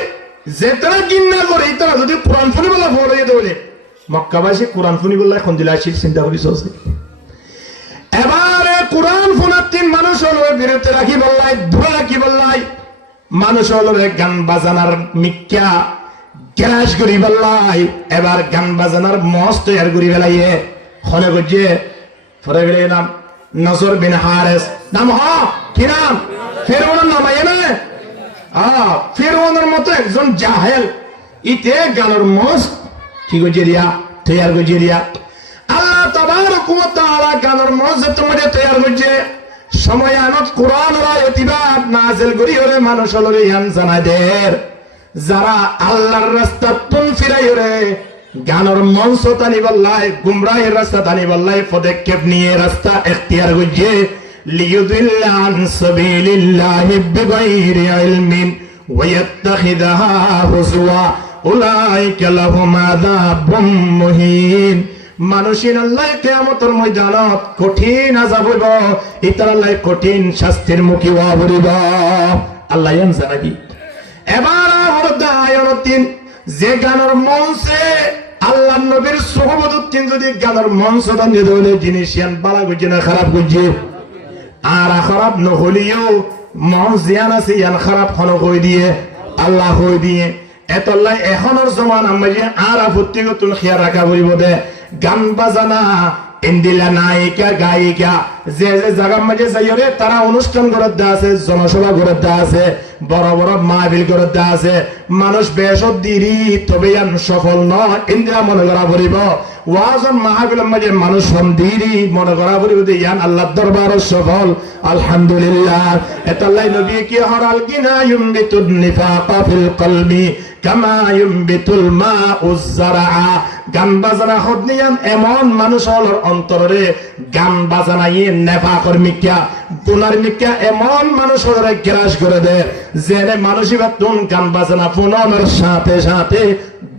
যেতারা গিন্না করে তারা যদি কোরআন ফনি বলা বলে দেবলে মক্কাবাসী কোরআন ফনি বললে এখন দিলা আসির চিন্তা করি চলছে। এবারে কোরআন ফোনার তিন মানুষ হলো বিরতি রাখি বললাই ধরে রাখি বললাই মানুষ হলো গান বাজানার মিক্কা গ্যাস করি বললাই এবার গান বাজানার মস্ত তৈরি করি বেলাইয়ে হলে গিয়ে ফরে গেলে নাম নজর বিন হারেস নাম হ কি নাম ফের ওনার নাম আইয়ে না ফিরআউনের মতো একজন জাহেল ইতে গানের মঞ্চ কি গজিরিয়া তৈয়ার গজিরিয়া আল্লাহ তাবারক ওয়া তাআলা গানের মঞ্চ তোমাদের তৈয়ার করছে সময় আনত কোরআনের আয়াতিবাদ নাযিল করি হলে মানুষ হলরে ইয়ান জানাদের যারা আল্লাহর রাস্তা তুন ফিরাই রে গানের মঞ্চ তানি বল্লাই গুমরাহের রাস্তা তানি বল্লাই পদক্ষেপ নিয়ে রাস্তা ইখতিয়ার করছে লিয়ুদিল্লা আন সাবিলিল্লাহি বিগাইরি ইলমিন ওয়া ইয়াত্তাখিদাহা হুজওয়া উলাইকা লাহুম আযাবুম মুহিন মানুষের আল্লাহ কিয়ামতের ময়দানত কঠিন আযাব হইব ইতার আল্লাহ কঠিন শাস্তির মুখী হইব আল্লাহ জানাবি এবার হরদায়নতিন যে গানের মঞ্চে আল্লাহ নবীর সুহবতুদ্দিন যদি গানের মঞ্চটা নিয়ে ধরলে জিনিস ইয়ান বালা গুজে না খারাপ গুজে আর খারাপ নহলিও মঞ্চ জিয়ান আছে ইয়ান খারাপ খন হয়ে দিয়ে আল্লাহ হয়ে দিয়ে এতল্লাই এখনের জমান আমি আর আপত্তিগতুল খেয়াল রাখা হইব দে গান বাজানা ইন্দিলা নায়িকা গায়িকা যে যে জায়গার মাঝে যাইরে তারা অনুষ্ঠান করে দেওয়া আছে জনসভা করে দেওয়া আছে বড় বড় মাহফিল করে দেওয়া আছে মানুষ বেশত দিরি তবে ইয়ান সফল নয় ইন্দিরা মনে করা পড়িব ওয়াজন মাহফিলের মাঝে মানুষ সন্দিরি মনে করা পড়িব যে ইয়ান আল্লাহর দরবারে সফল আলহামদুলিল্লাহ এতাল্লাই নবী কি হরাল কিনা ইউমবিতুন নিফাকা ফিল কলবি কামা ইউমবিতুল মাউজ যারআ গান বাজনা হদনিয়ান এমন মানুষ হলর অন্তরে গান বাজনা ই নেফাকর মিক্কা গুনার মিক্কা এমন মানুষ হলরে গ্রাস করে দে যে মানুষই বাতুন গান বাজনা ফোনের সাথে সাথে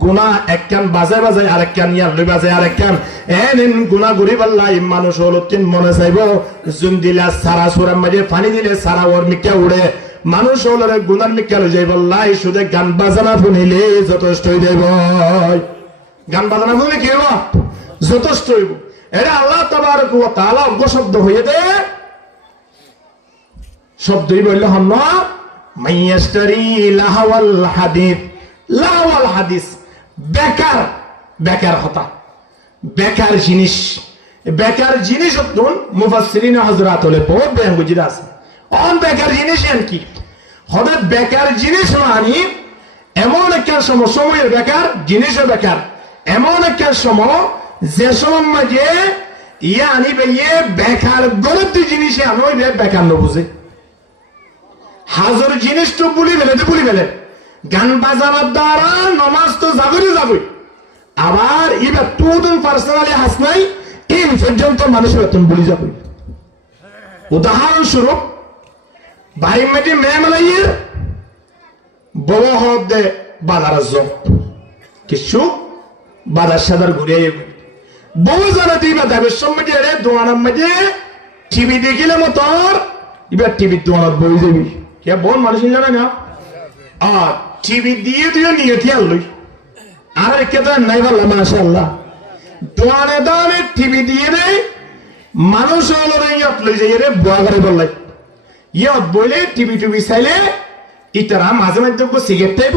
গুনাহ একখান বাজে বাজে আরেকখান ইয়ার লই বাজে আরেকখান এনিন গুনাহ গরি বল্লাই মানুষ হলো তিন মনে চাইব জুন দিলা সারা সুরার মাঝে পানি দিলে সারা ওর মিক্কা উড়ে মানুষ হলরে গুনার মিক্কা লই যাই বল্লাই শুধু গান বাজনা শুনিলে যথেষ্ট হই যাইব গান বাজনা শুনলে কি হইব যথেষ্ট হইব এটা আল্লাহ তাবারক ওয়া তাআলা অজ্ঞ শব্দ হয়ে দে শব্দই বললে হন না মাইয়াশতারি লাহাওয়াল হাদিস লাহাওয়াল হাদিস বেকার বেকার হতা বেকার জিনিস অতন মুফাসসিরিন হযরত হলে বহুত বয়ান বুঝিরা আছে অন বেকার জিনিস এন কি হবে বেকার জিনিস মানে এমন একটা সময়ের বেকার জিনিসও বেকার এমন একটা সময় যে সময় মাঝে ইয়া আনিবে ইয়ে বেকার গলত জিনিসে আনোই বেকার ন বুঝে হাজার জিনিস তো বলি ফেলে গান বাজানোর দ্বারা নমাজ তো যাবই আবার এবার তুই পার্সোনালি হাস নাই এই পর্যন্ত মানুষের বেতন বলি যাবই উদাহরণস্বরূপ বাড়ি মেটে মেয়ে মেলাইয়ের বড় হদ দে বাজার কিছু বাজার সাদার ঘুরে বহু জানা দিবা দেবের সম্মতি রে দোয়ানার মাঝে টিভি দেখিলে মতর এবার টিভি দোয়ানত বই যাবি কে বোন মানুষ জানে না আর টিভি দিয়ে তুই নিয়ে থিয়াল লই আর কেতা নাই ভালো মাশাআল্লাহ দোয়ানে দানে টিভি দিয়ে রে মানুষ হলো রে ইয়াত লই যাই রে বুয়া করে বললাই ইয়াত বলে টিভি চাইলে ইতারা মাঝে মাঝে তো সিগারেট টাইপ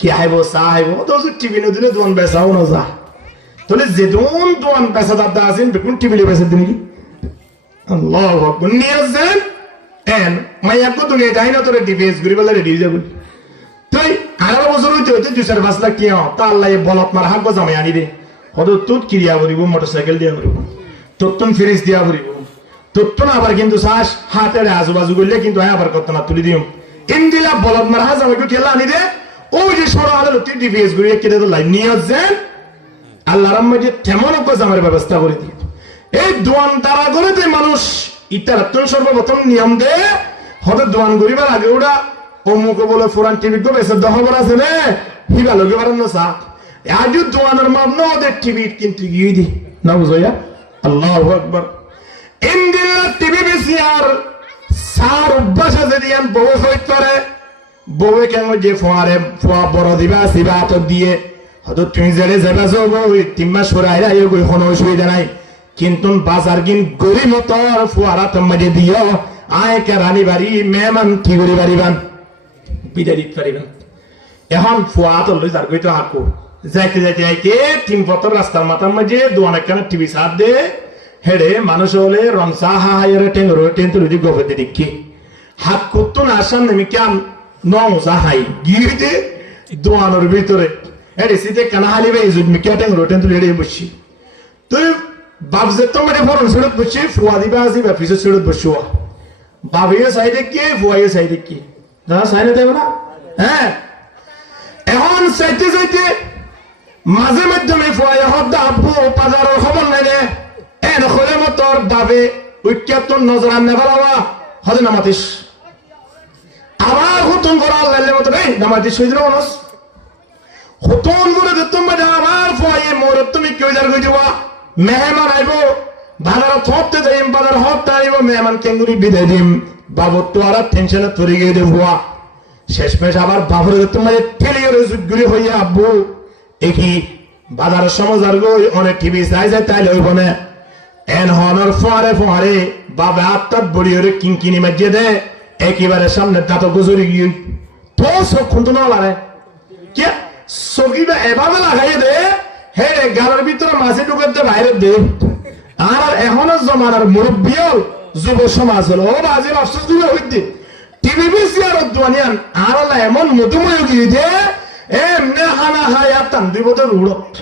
কি আইব চা আইব তো টিভি ন দিলে দোয়ান বেচাও না যা তাহলে যে দোয়ান বেচা দাদা আছেন বেকুন টিভি বেচা দিন কি আল্লাহু আকবার নিয়াজেন এন মাইয়া কত গে যাই না তোরে ডিভিএস ঘুরি বলে রেডি হয়ে যাবে তুই 18 বছর হইতে 2-4 লাখ কি তা আল্লাহ বলত মার হাক জামাই আনি দে কত তুত কিরিয়া করিব মোটরসাইকেল দিয়া করিব তোত্তন ফ্রিজ দিয়া করিব তোত্তন আবার কিন্তু শ্বাস হাতের আজুবাজু করলে কিন্তু আবার কত না তুলি দিও ইন্দিলা বলত মার হাক জামাই কেলা আনি দে ওই যে সরো আলো তুই ডিভিএস ঘুরি কেটে তো লাইন নিয়ে যান আল্লাহর রহমতে তেমন জামার ব্যবস্থা করে দি এই দোয়ান তারা করে দে মানুষ ইতার সর্বপ্রথম নিয়ম দে হতে দোয়ান করিবার আগে ওরা অমুক বলে ফোরান টিভি গো বেসে দহবর আছে রে হিবা লগে পারেন না সা আজু দোয়ানের মাপ না ওদের টিভি কিন্তু গিয়ে দি না বুঝাইয়া আল্লাহু আকবার ইন্দিলা টিভি বেশি আর সার অভ্যাস আছে দিয়ান বউ হইত করে বউয়ে কেন যে ফোয়া বড় দিবা সিবা হাত দিয়ে হয়তো তুমি জেলে যাবা যাব ওই 3 মাস পরে আইরা এই কোনো অসুবিধা নাই কিন্তু বাজার কিন গরি মতর ফুয়ারা তোমাকে দিও আয় কে রানী বাড়ি মেহমান কি করি পারিবান বিদায় দিতে পারিবেন এখন ফুয়া তো লই যার কইতো আকু যাইতে আইতে টিম পতর রাস্তার মাথার মাঝে দোয়ান একখানা টিভি সাথ দে হেড়ে মানুষ হলে রংসা হাহাইরে টেন তো রুজি গফে দেখি হাত করতো না আসাম নেমি কেন নং সাহাই গিয়ে দোয়ানোর ভিতরে এডিসিতে কানা হালি ভাই ইজুদ মিকিয়া ট্যাং রোটেন তুলে এড়িয়ে বসছি তুই বাবজে তো মানে ফরন সুরত বসছি ফুয়া দিবা আসি বা ফিসে সুরত বসুয়া বাবিয়ে সাইডে কি ফুয়াইয়ে সাইডে কি না সাইনে দেব না হ্যাঁ এখন চাইতে চাইতে মাঝে মাধ্যমে ফুয়াইয়া হব আব্বু বাজারের খবর নাই রে এন খলে মতর বাবে উইকিয়া তোর নজর আননে ভালাবা হদে নামাতিস আবার হুতুন করা আল্লাহ মতো রে নামাতিস হইদিন মানুষ হুতুন করে দিতাম বাজে আবার ফুয়াইয়ে মোর তুমি কেউ যার কই দিবা মেহমান আইব বাজার থপতে যাইম বাজার হপতে আইব মেহমান কেঙ্গুরি বিদায় দিম বাবু তো আর টেনশনে তরি গিয়ে দেবো শেষমেশ আবার বাবুর তোমার ঠেলিয়ে যুগগুলি হইয়া আব্বু একই বাজারের সমাজার গই অনেক টিভি চাই যায় তাই লইব না এন হনর ফোয়ারে ফোয়ারে বাবা আত্মাত বড়িয়ে কিঙ্কিনি মাজিয়ে দে একেবারে সামনে দাঁত গুজরি গিয়ে তো সব খুঁতো না লাগে কে সগিবা এভাবে লাগাই দে হে গালের ভিতরে মাঝে ঢুকে দে বাইরে দে আর এখনো জমানার মুরব্বীও যুব সমাজ হলো ও বাজির আফসোস দিবে হইতে টিভি বেশি আর দোয়ানিয়ান আর এমন মধুময় গিয়ে দে এমনি হানা হাই আর টান দিব তো রুড়ত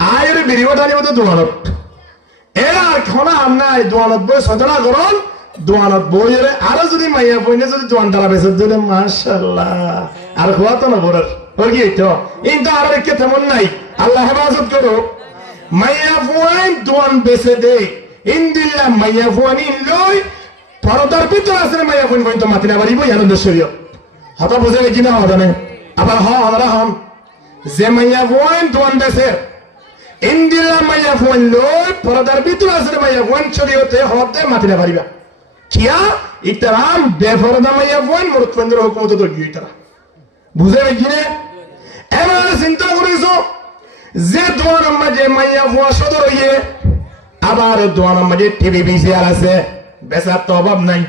আয়ের বেরিয়ে টানিব তো দোয়ানত এ আর খনা আম নাই দোয়ানত বই সচনা করন দোয়ানত বই আরো যদি মাইয়া বইনে যদি দোয়ান তারা বেসে দিলে মাশাআল্লাহ আর খোয়া তো না বড় ওর কি তো কিন্তু আর কে তেমন নাই আল্লাহ হেফাজত করো মাইয়া ফুয়াইন দোয়ান বেসে দে ইন্দিল্লা মাইয়া ফুয়ানি লই পরদার ভিতর আছে মাইয়া ফুয়াইন বইন তো মাতিনা বাড়িব ইয়ানো দেশরীয় হতা বুঝে গেছি না হতা নেই আবার আমরা হন যে মাইয়া ফুয়াইন দোয়ান বেসে ইন্দিল্লা মাইয়া ফুয়াইন লই পরদার ভিতর আছে মাইয়া ফুয়াইন শরীয়তে হতে মাতিনা বাড়িবা কিয়া ইতরাম বেফরদা মাইয়া ফুয়াইন মুরত ফন্দের হুকুমত তো গিয়ে তারা বুঝে গেছি না এবার চিন্তা করিছো যে দোয়ানের মাঝে মাইয়া ফুয়া সদর হইয়ে আবার দোয়ানের মাঝে টিভি বিসিআর আছে বেচার তো অভাব নাই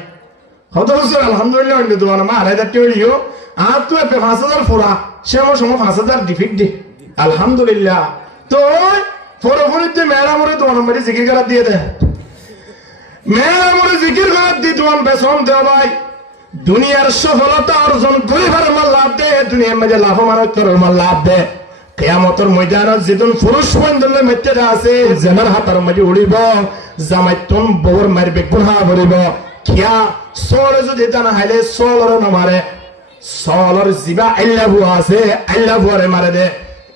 কত বছর আলহামদুলিল্লাহ দোয়ান মা 8,000 টিও আর তো 5,000 ফোড়া সে আমার সময় 5,000 ডিফিট দি আলহামদুলিল্লাহ তো ফোরফোরিতে মেয়েরা মরে দোয়ানের মাঝে জিকির করার দিয়ে দেয় মেয়েরা মরে জিকির করার দিয়ে দোয়ান বেসন দেওয়া ভাই দুনিয়ার সফলতা অর্জন গরিবের মাল লাভ দে দুনিয়ার মাঝে লাভবান তোর মাল লাভ দে কিয়ামতের ময়দানত যেদিন পুরুষ বন্ধনে মেতেরা আছে জেনার হাতার মাঝে উড়িব জামাইতুন বউর মারবে গুনাহ করিব কিয়া সোল যদি জানা হাইলে সোলর না মারে সোলর জিবা আল্লাহু আছে আল্লাহু রে মারে দে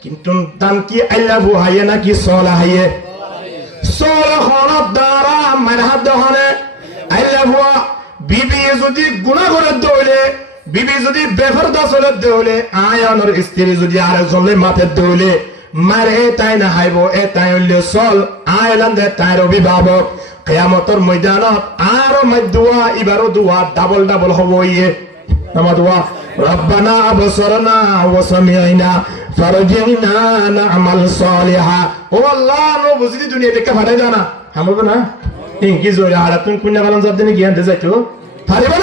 কিন্তু দান কি আল্লাহু হাইয়ে নাকি সোল হাইয়ে সোল খনত দ্বারা মারে হাত দহনে আল্লাহু বিবি যদি গুনাহ করে দইলে বিবি যদি বেফরদা চলে দইলে আয়নের স্ত্রী যদি আরেকজনলে মাথে দইলে মারে তাই না হাইব এ তাই হইলে চল আয়লান্দে তাইর অভিভাবক কিয়ামতের ময়দানত আরো মধ্যুয়া ইবারো দুয়া ডাবল ডাবল হব ইয়ে নামা দুয়া রব্বানা আবসরনা ওয়া সামিআনা ফারজিনা না'মাল সালিহা ও আল্লাহ নো বুঝি দুনিয়া দেখে ফাটাই জানা হামবে না ইনকি জোরে আর তুমি কোন কারণ জানতে নি জ্ঞান দে যাইতো পারিব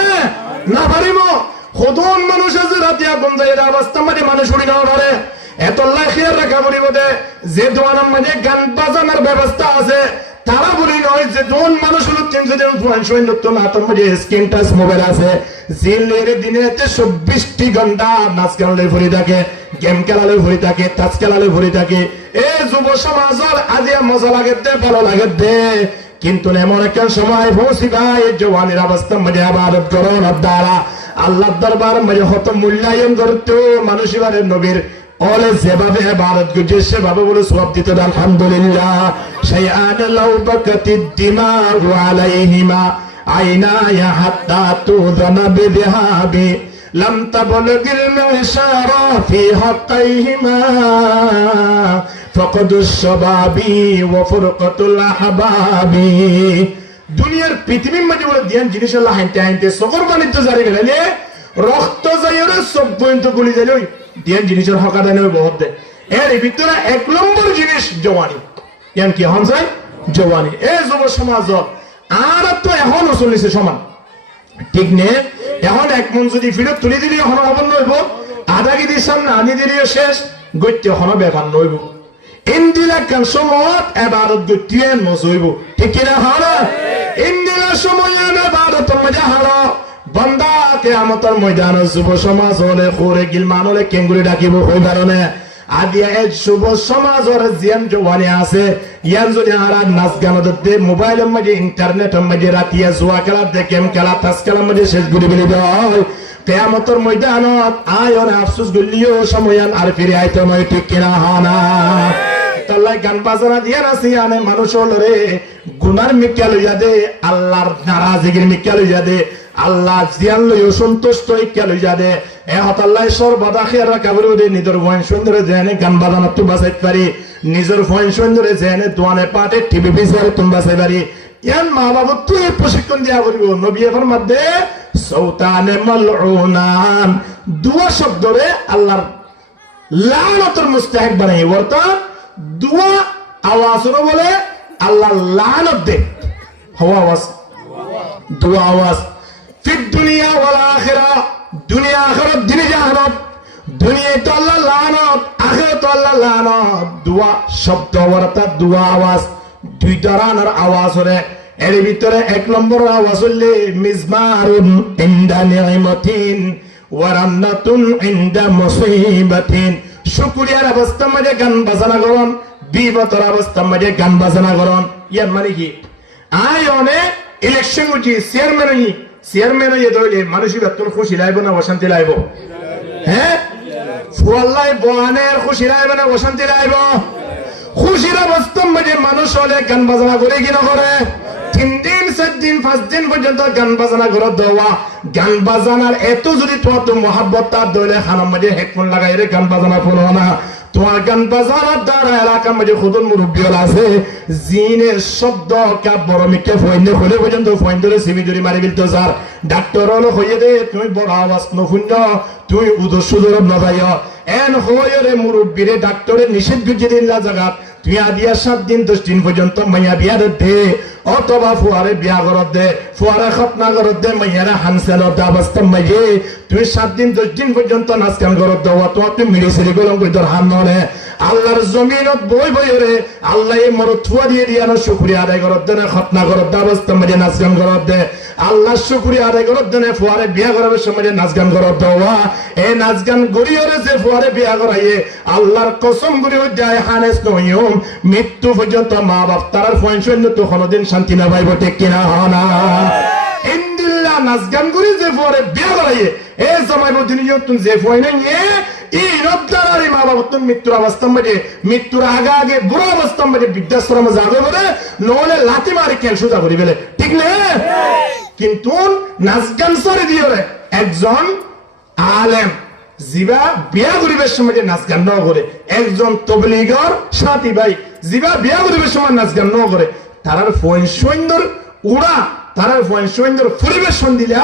না পারিব খোদন মানুষ আছে রাতিয়া গঞ্জাইরা অবস্থা মানে মানুষ উড়ি না পারে এত আল্লাহ খেয়াল রাখা বলিব দে যে দোয়ানের মধ্যে গান বাজানোর ব্যবস্থা আছে তারা বলি নয় যে দোন মানুষ হলো 300 ফোন শোয় নতুন হাতের মধ্যে স্ক্রিন টাচ মোবাইল আছে জিলের দিনে 24টি ঘন্টা নাচ গানলে ভরে থাকে গেম খেলালে ভরে থাকে টাচ খেলালে ভরে থাকে এই যুব সমাজের আজি মজা লাগে দে ভালো লাগে দে কিন্তু এমন একটা সময় পৌঁছিবা এই জওয়ানের অবস্থার মধ্যে ইবাদত করুন দ্বারা আল্লাহর দরবার মধ্যে হত মূল্যায়ন করতে মানুষ এবারে নবীর ওলে যেভাবে ইবাদত করছে সেভাবে বলে সওয়াব দিতে আলহামদুলিল্লাহ শাইআন লাউ বাকাতিদ দিমাগু আলাইহিমা আইনা ইয়া হাত্তা তুযনা বিদিহাবি লাম তাবলগিল মিশারা ফি হাক্কাইহিমা ফাকাদুশ শাবাবি ওয়া ফুরকাতুল আহবাবি দুনিয়ার পৃথিবীর মধ্যে বলে দিয়ান জিনিস আল্লাহ হাইতে হাইতে সগর বাণিজ্য জারি গেলে রক্ত যাইরে সব পর্যন্ত গুলি যাইলে দিয়ান জিনিসের হকা দেন বহুত দেয় এর ভিতরে 1 নম্বর জিনিস জওয়ানি ইয়ান কি হন যায় জওয়ানি এই যুব সমাজ আর তো এখন চলিছে সমান ঠিক নে এখন এক মন যদি ফিরত তুলি দিলি এখন হবন নইব আধা কেজির সামনে আনি দিলিও শেষ গত্য হন ব্যাপার নইব ইন্দিরা কাল সমত ইবাদত গত্যে নজইব ঠিক কিনা হন ইন্দিরা সময় ইবাদত মজা হলো বান্দা কে কিয়ামতের ময়দানে যুব সমাজ হলে খোরে গিলমান হলে কেঙ্গুরি ডাকিব হই পারনে আদিয়া এই যুব সমাজের জিয়ান জওয়ানি আছে ইয়ান যদি আর নাচ গান দে মোবাইলের মধ্যে ইন্টারনেটের মধ্যে রাতিয়া জুয়া খেলা দে গেম খেলা তাস খেলার মধ্যে শেষ গুলি বিলি দেয় কিয়ামতের ময়দানত আয়ন আফসোস গুলিও সময়ান আর ফিরে আইতো নয় ঠিক কিনা হানা তাল্লাই গান বাজনা দিয়া নাসি আনে মানুষ হলরে গুনার মিক্কা লইয়া দে আল্লাহর নারাজিগির মিক্কা লইয়া দে আল্লাহ জিয়ান লই অসন্তুষ্ট ইক্কা লইয়া দে এ হতাল্লাই সর্বদা খেয়ারা কাবরে দে নিজের ভয়ন সুন্দরে জেনে গান বাজনা তো বাঁচাইতে পারি নিজের ভয়ন সুন্দরে জেনে দোয়ানে পাটে টিভি বিচারে তুমি বাঁচাই পারি ইয়ান মা বাবা তুই প্রশিক্ষণ দিয়া করিব নবী এর মধ্যে সৌতানে মালউনান দুয়া শব্দরে আল্লাহর লানতের মুস্তাহিক বানাই অর্থাৎ দুয়া আওয়াজ বলে আল্লাহ লানত দে হওয়া আওয়াজ দুয়া আওয়াজ ফিদ দুনিয়া ওয়াল আখিরা দুনিয়া আখিরাত দিনে জাহান্নাম দুনিয়া তো আল্লাহ লানত আখিরাত তো আল্লাহ লানত দুয়া শব্দ অর্থাৎ দুয়া আওয়াজ দুই ধরনের আওয়াজ হরে এর ভিতরে এক নম্বর আওয়াজ হলে মিজমারুন ইনদা নি'মাতিন ওয়া রান্নাতুন ইনদা মুসিবাতিন শুকরিয়ার অবস্থার মধ্যে গান বাজনা করুন বিপদের অবস্থার মধ্যে গান বাজনা করুন ইয়ার মানে কি আয়নে ইলেকশন উঠি চেয়ারম্যান হয়ে দইলে মানুষ বেতন খুশি লাইব না অশান্তি লাইব হ্যাঁ ফুয়াল্লাই বহানের খুশি লাইব না অশান্তি লাইব খুশির অবস্থার মধ্যে মানুষ হলে গান বাজনা করে কি না করে 3 দিন 4 দিন 5 দিন পর্যন্ত গান বাজনা করে দেওয়া গান বাজনার এত যদি তোমার মহাব্বত তার দইলে খানার মধ্যে হেডফোন লাগাই রে গান বাজনা শুনো না তোমার গান বাজনার দ্বারা এলাকার মধ্যে খুদন মুরব্বী আছে জিনের শব্দ কা বড় মিকে ফইনে হলে পর্যন্ত ফইন ধরে সিমি ধরে মারি বিলতো স্যার ডাক্তার হলো হইয়ে দে তুমি বড় আওয়াজ নশুন্য তুমি উদর সুদর নবাইও এন হয়ে রে মুরব্বীরে ডাক্তারের নিষেধ গুজে দিন জায়গা তুই আদিয়া 7 দিন 10 দিন পর্যন্ত মাইয়া বিয়া দে অথবা ফুয়ারে বিয়া করত দে ফুয়ারে খতনা করত দে মাইয়ারা হানসেল অবস্থা মাইয়ে তুই 7 দিন 10 দিন পর্যন্ত নাচ গান করত দেওয়া তো আপনি মিড়ি গলম কই তোর হান নলে আল্লাহর জমিনত বই রে আল্লাহ এই মর থুয়া দিয়ে দিয়া না শুকরিয়া আদায় করত দে না খতনা করত দে অবস্থা মাইয়ে নাচ গান করত দে আল্লাহ শুকরিয়া আদায় করত দে না ফুয়ারে বিয়া করার সময় নাচ গান করত দেওয়া এই নাচ গান গড়িয়রে যে ফুয়ারে বিয়া করাইয়ে আল্লাহর কসম করে যায় হানেস নহিও মৃত্যু পর্যন্ত মা বাপ তার পয়সন্য তো কোনদিন শান্তি না পাইব ঠিক কিনা হনা ইন্দিল্লা নাচ গান করে যে পরে বিয়া করাইয়ে এ জামাই বদিনী তুমি যে ফয় নাই এই রদ্দারি মা বাপ তুমি মৃত্যুর অবস্থা মধ্যে মৃত্যুর আগে বুড়ো অবস্থা মধ্যে বৃদ্ধাশ্রম যাবে বলে নহলে লাথি মারি কেন সোজা করি ফেলে ঠিক না কিন্তু নাচ গান সরে দিয়ে একজন আলেম জিবা বিয়া করিবার সময় নাচ গান ন করে একজন তবলিগর সাথী ভাই জিবা বিয়া করিবার সময় নাচ গান ন করে তারার ফোন সৈন্যর উড়া তারার ফোন সৈন্যর পরিবেশন দিলে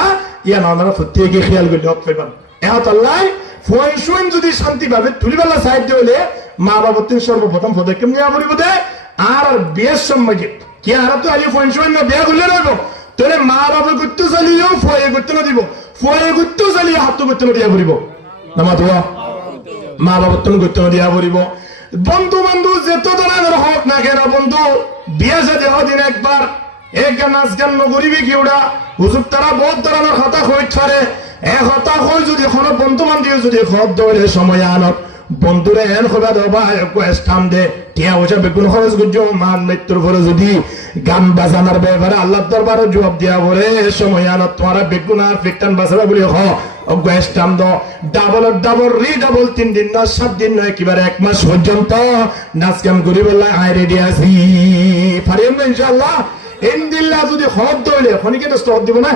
ইয়া নানারা প্রত্যেকে খেয়াল করলে হত পাইবেন এহতাল্লাই ফোন সৈন্য যদি শান্তি ভাবে তুলিবেলা সাহায্য হলে মা বাবা তিনি সর্বপ্রথম পদক্ষেপ নেওয়া পড়িব দে আর বিয়ের সময় কি আর তো আজ ফোন সৈন্য বিয়া করলে রইব তাহলে মা বাবা করতে চালিয়েও ফয়ে করতে না দিব ফয়ে করতে চালিয়ে হাত করতে না দিয়া পড়িব মা বাবা তুমি করতে দিয়া পড়িব বন্ধু বান্ধব যেত ধরনের হোক না কেন বন্ধু বিয়া সাথে দিন একবার এক নাচ গান নগরিবে কি ওরা হুজুর তারা বহুত ধরনের হতা হয়ে ছাড়ে এক হতা হয়ে যদি কোনো বন্ধু বান্ধব যদি খত দৌড়ে সময় আনত বন্ধুরে এন খোলা দেবা স্থান দে টিয়া ওইসব বেগুন খরচ করছো মান মৃত্যুর পরে যদি গান বাজানার ব্যাপারে আল্লাহ দরবারে জবাব দিয়া বলে সময় আনত তোমার বেগুন আর ফিকটান বাজাবে বলি স্থান দ ডাবল রিডাবল 3 দিন না 7 দিন নয় একেবারে 1 মাস পর্যন্ত নাচ গান করি বললে আই রেডি আছি পারিম না ইনশাআল্লাহ ইনদিল্লাহ যদি হদ দইলে খনিকে তো স্টপ দিব না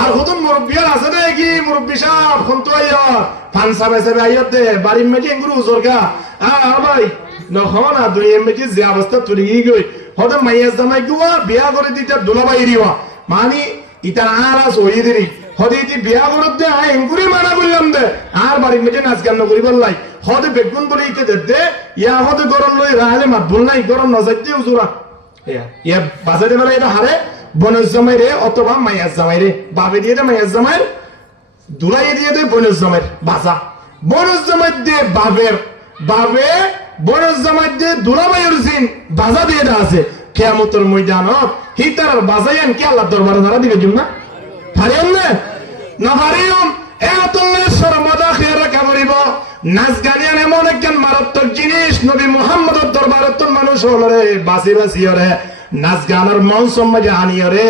আর কত মুরব্বিয়ার আছে না কি মুরব্বি সাহেব কোন তো আইয়া ফানসা বেসে আইয়া দে বাড়ি মেজি গুরু জরগা ভাই নখন আর দুই মেজি যে অবস্থা তুলি গই হদ মাইয়া জামাই গুয়া বিয়া করে দিতে দুলাবাই রিওয়া মানে ইতা আরাস হই দিরি হদ ইতি বিয়া করত দে আই এঙ্গুরি মানা বললাম দে আর বাড়ি মেজি নাচ গান করি বললাই হদ বেগুন বলে ইতে দে ইয়া হদ গরম লই রালে মাত বল নাই গরম নজাইতে হুজুরা ইয়া বাজারে মানে এটা হারে বনজ জামাই রে অথবা মাইয়াজ জামাই রে বাবে দিয়ে দে মাইয়াজ জামাইর দুলাই দিয়ে দে বনজ জামাইর বাজা বনজ জামাই দে বাবের বাবে বনজ জামাই দে দুলাবাইয়ের জিন বাজা দিয়ে দা আছে কিয়ামতের ময়দানত হিতার বাজায়ান কি আল্লাহ দরবারে ধরা দিবে জুম না পারেন না নাফারিয়ম এতলে সর্বদা খেয়াল রাখা পড়িব নাচ গানিয়ান এমন একজন মারাত্মক জিনিস নবী মুহাম্মদের দরবারত মানুষ হলরে বাসি বাসি ওরে নাচ গানের মঞ্চ মাঝে আনিয়রে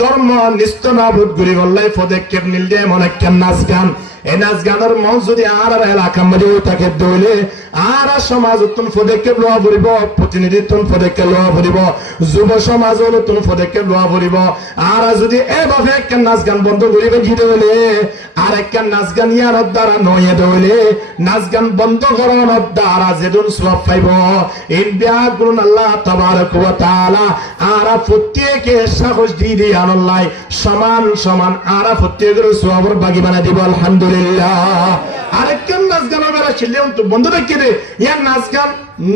ধর্ম নিস্তনাভূত ঘুরি বললাই পদক্ষেপ নিল যে এমন একটা নাচ গান এই নাচ গানের মঞ্চ যদি আর এলাকা মাঝে তাকে দইলে আর সমাজ উত্তম পদক্ষেপ লওয়া পড়িব প্রতিনিধিত্ব পদক্ষেপ লওয়া পড়িব যুব সমাজ নতুন পদক্ষেপ লওয়া পড়িব আর যদি এভাবে একটা নাচ গান বন্ধ করিবে জিতে হলে আর একটা নাচ গান ইয়ার দ্বারা নয় দইলে নাচ গান বন্ধ করানোর দ্বারা যেদিন সওয়াব পাইব ইন্ডিয়া গুণ আল্লাহ তাবারক ওয়া তাআলা আর প্রত্যেককে সাহস দিয়ে দিয়ে আল্লাহ সমান সমান আর প্রত্যেকের সওয়াবের বাগি বানাই দিব আলহামদুলিল্লাহ আরেকটা নাচ গানের বেলা ছিল তো বন্ধ রেখে দে ইয়ার নাচ গান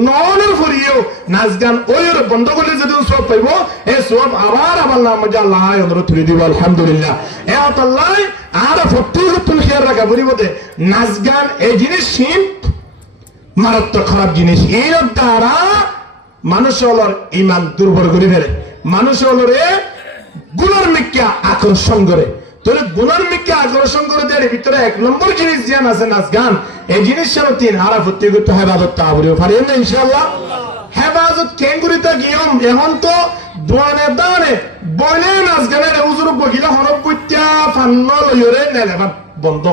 ননের ফরিও নাচ গান ওই বন্ধ করলে যেদিন সওয়াব পাইব এই সওয়াব আবার আমার নাম মধ্যে আল্লাহ অনুরোধ তুলে দিব আলহামদুলিল্লাহ এ আল্লাহ আর প্রত্যেক তুমি খেয়াল রাখা বলিবতে নাচ গান এই জিনিস মারাত্মক খারাপ জিনিস এর দ্বারা মানুষ হলর ইমান দুর্বল করে ফেলে মানুষ হলরে গুণার মিক্কা আকর্ষণ করে তোর গুণার মিক্কা আকর্ষণ করে দেওয়ার ভিতরে এক নম্বর জিনিস জ্ঞান আছে নাচ গান এই জিনিস তিন হারা ভর্তি করতে হেফাজত তাহলে পারেন না ইনশাআল্লাহ হেফাজত কেঙ্গুরিতা গিয়ম এখন তো দোয়ানে দানে বনে নাচ গানের উজুর বগিলা হরব বইত্যা ফান্ন লইরে নেলেভান বন্ধ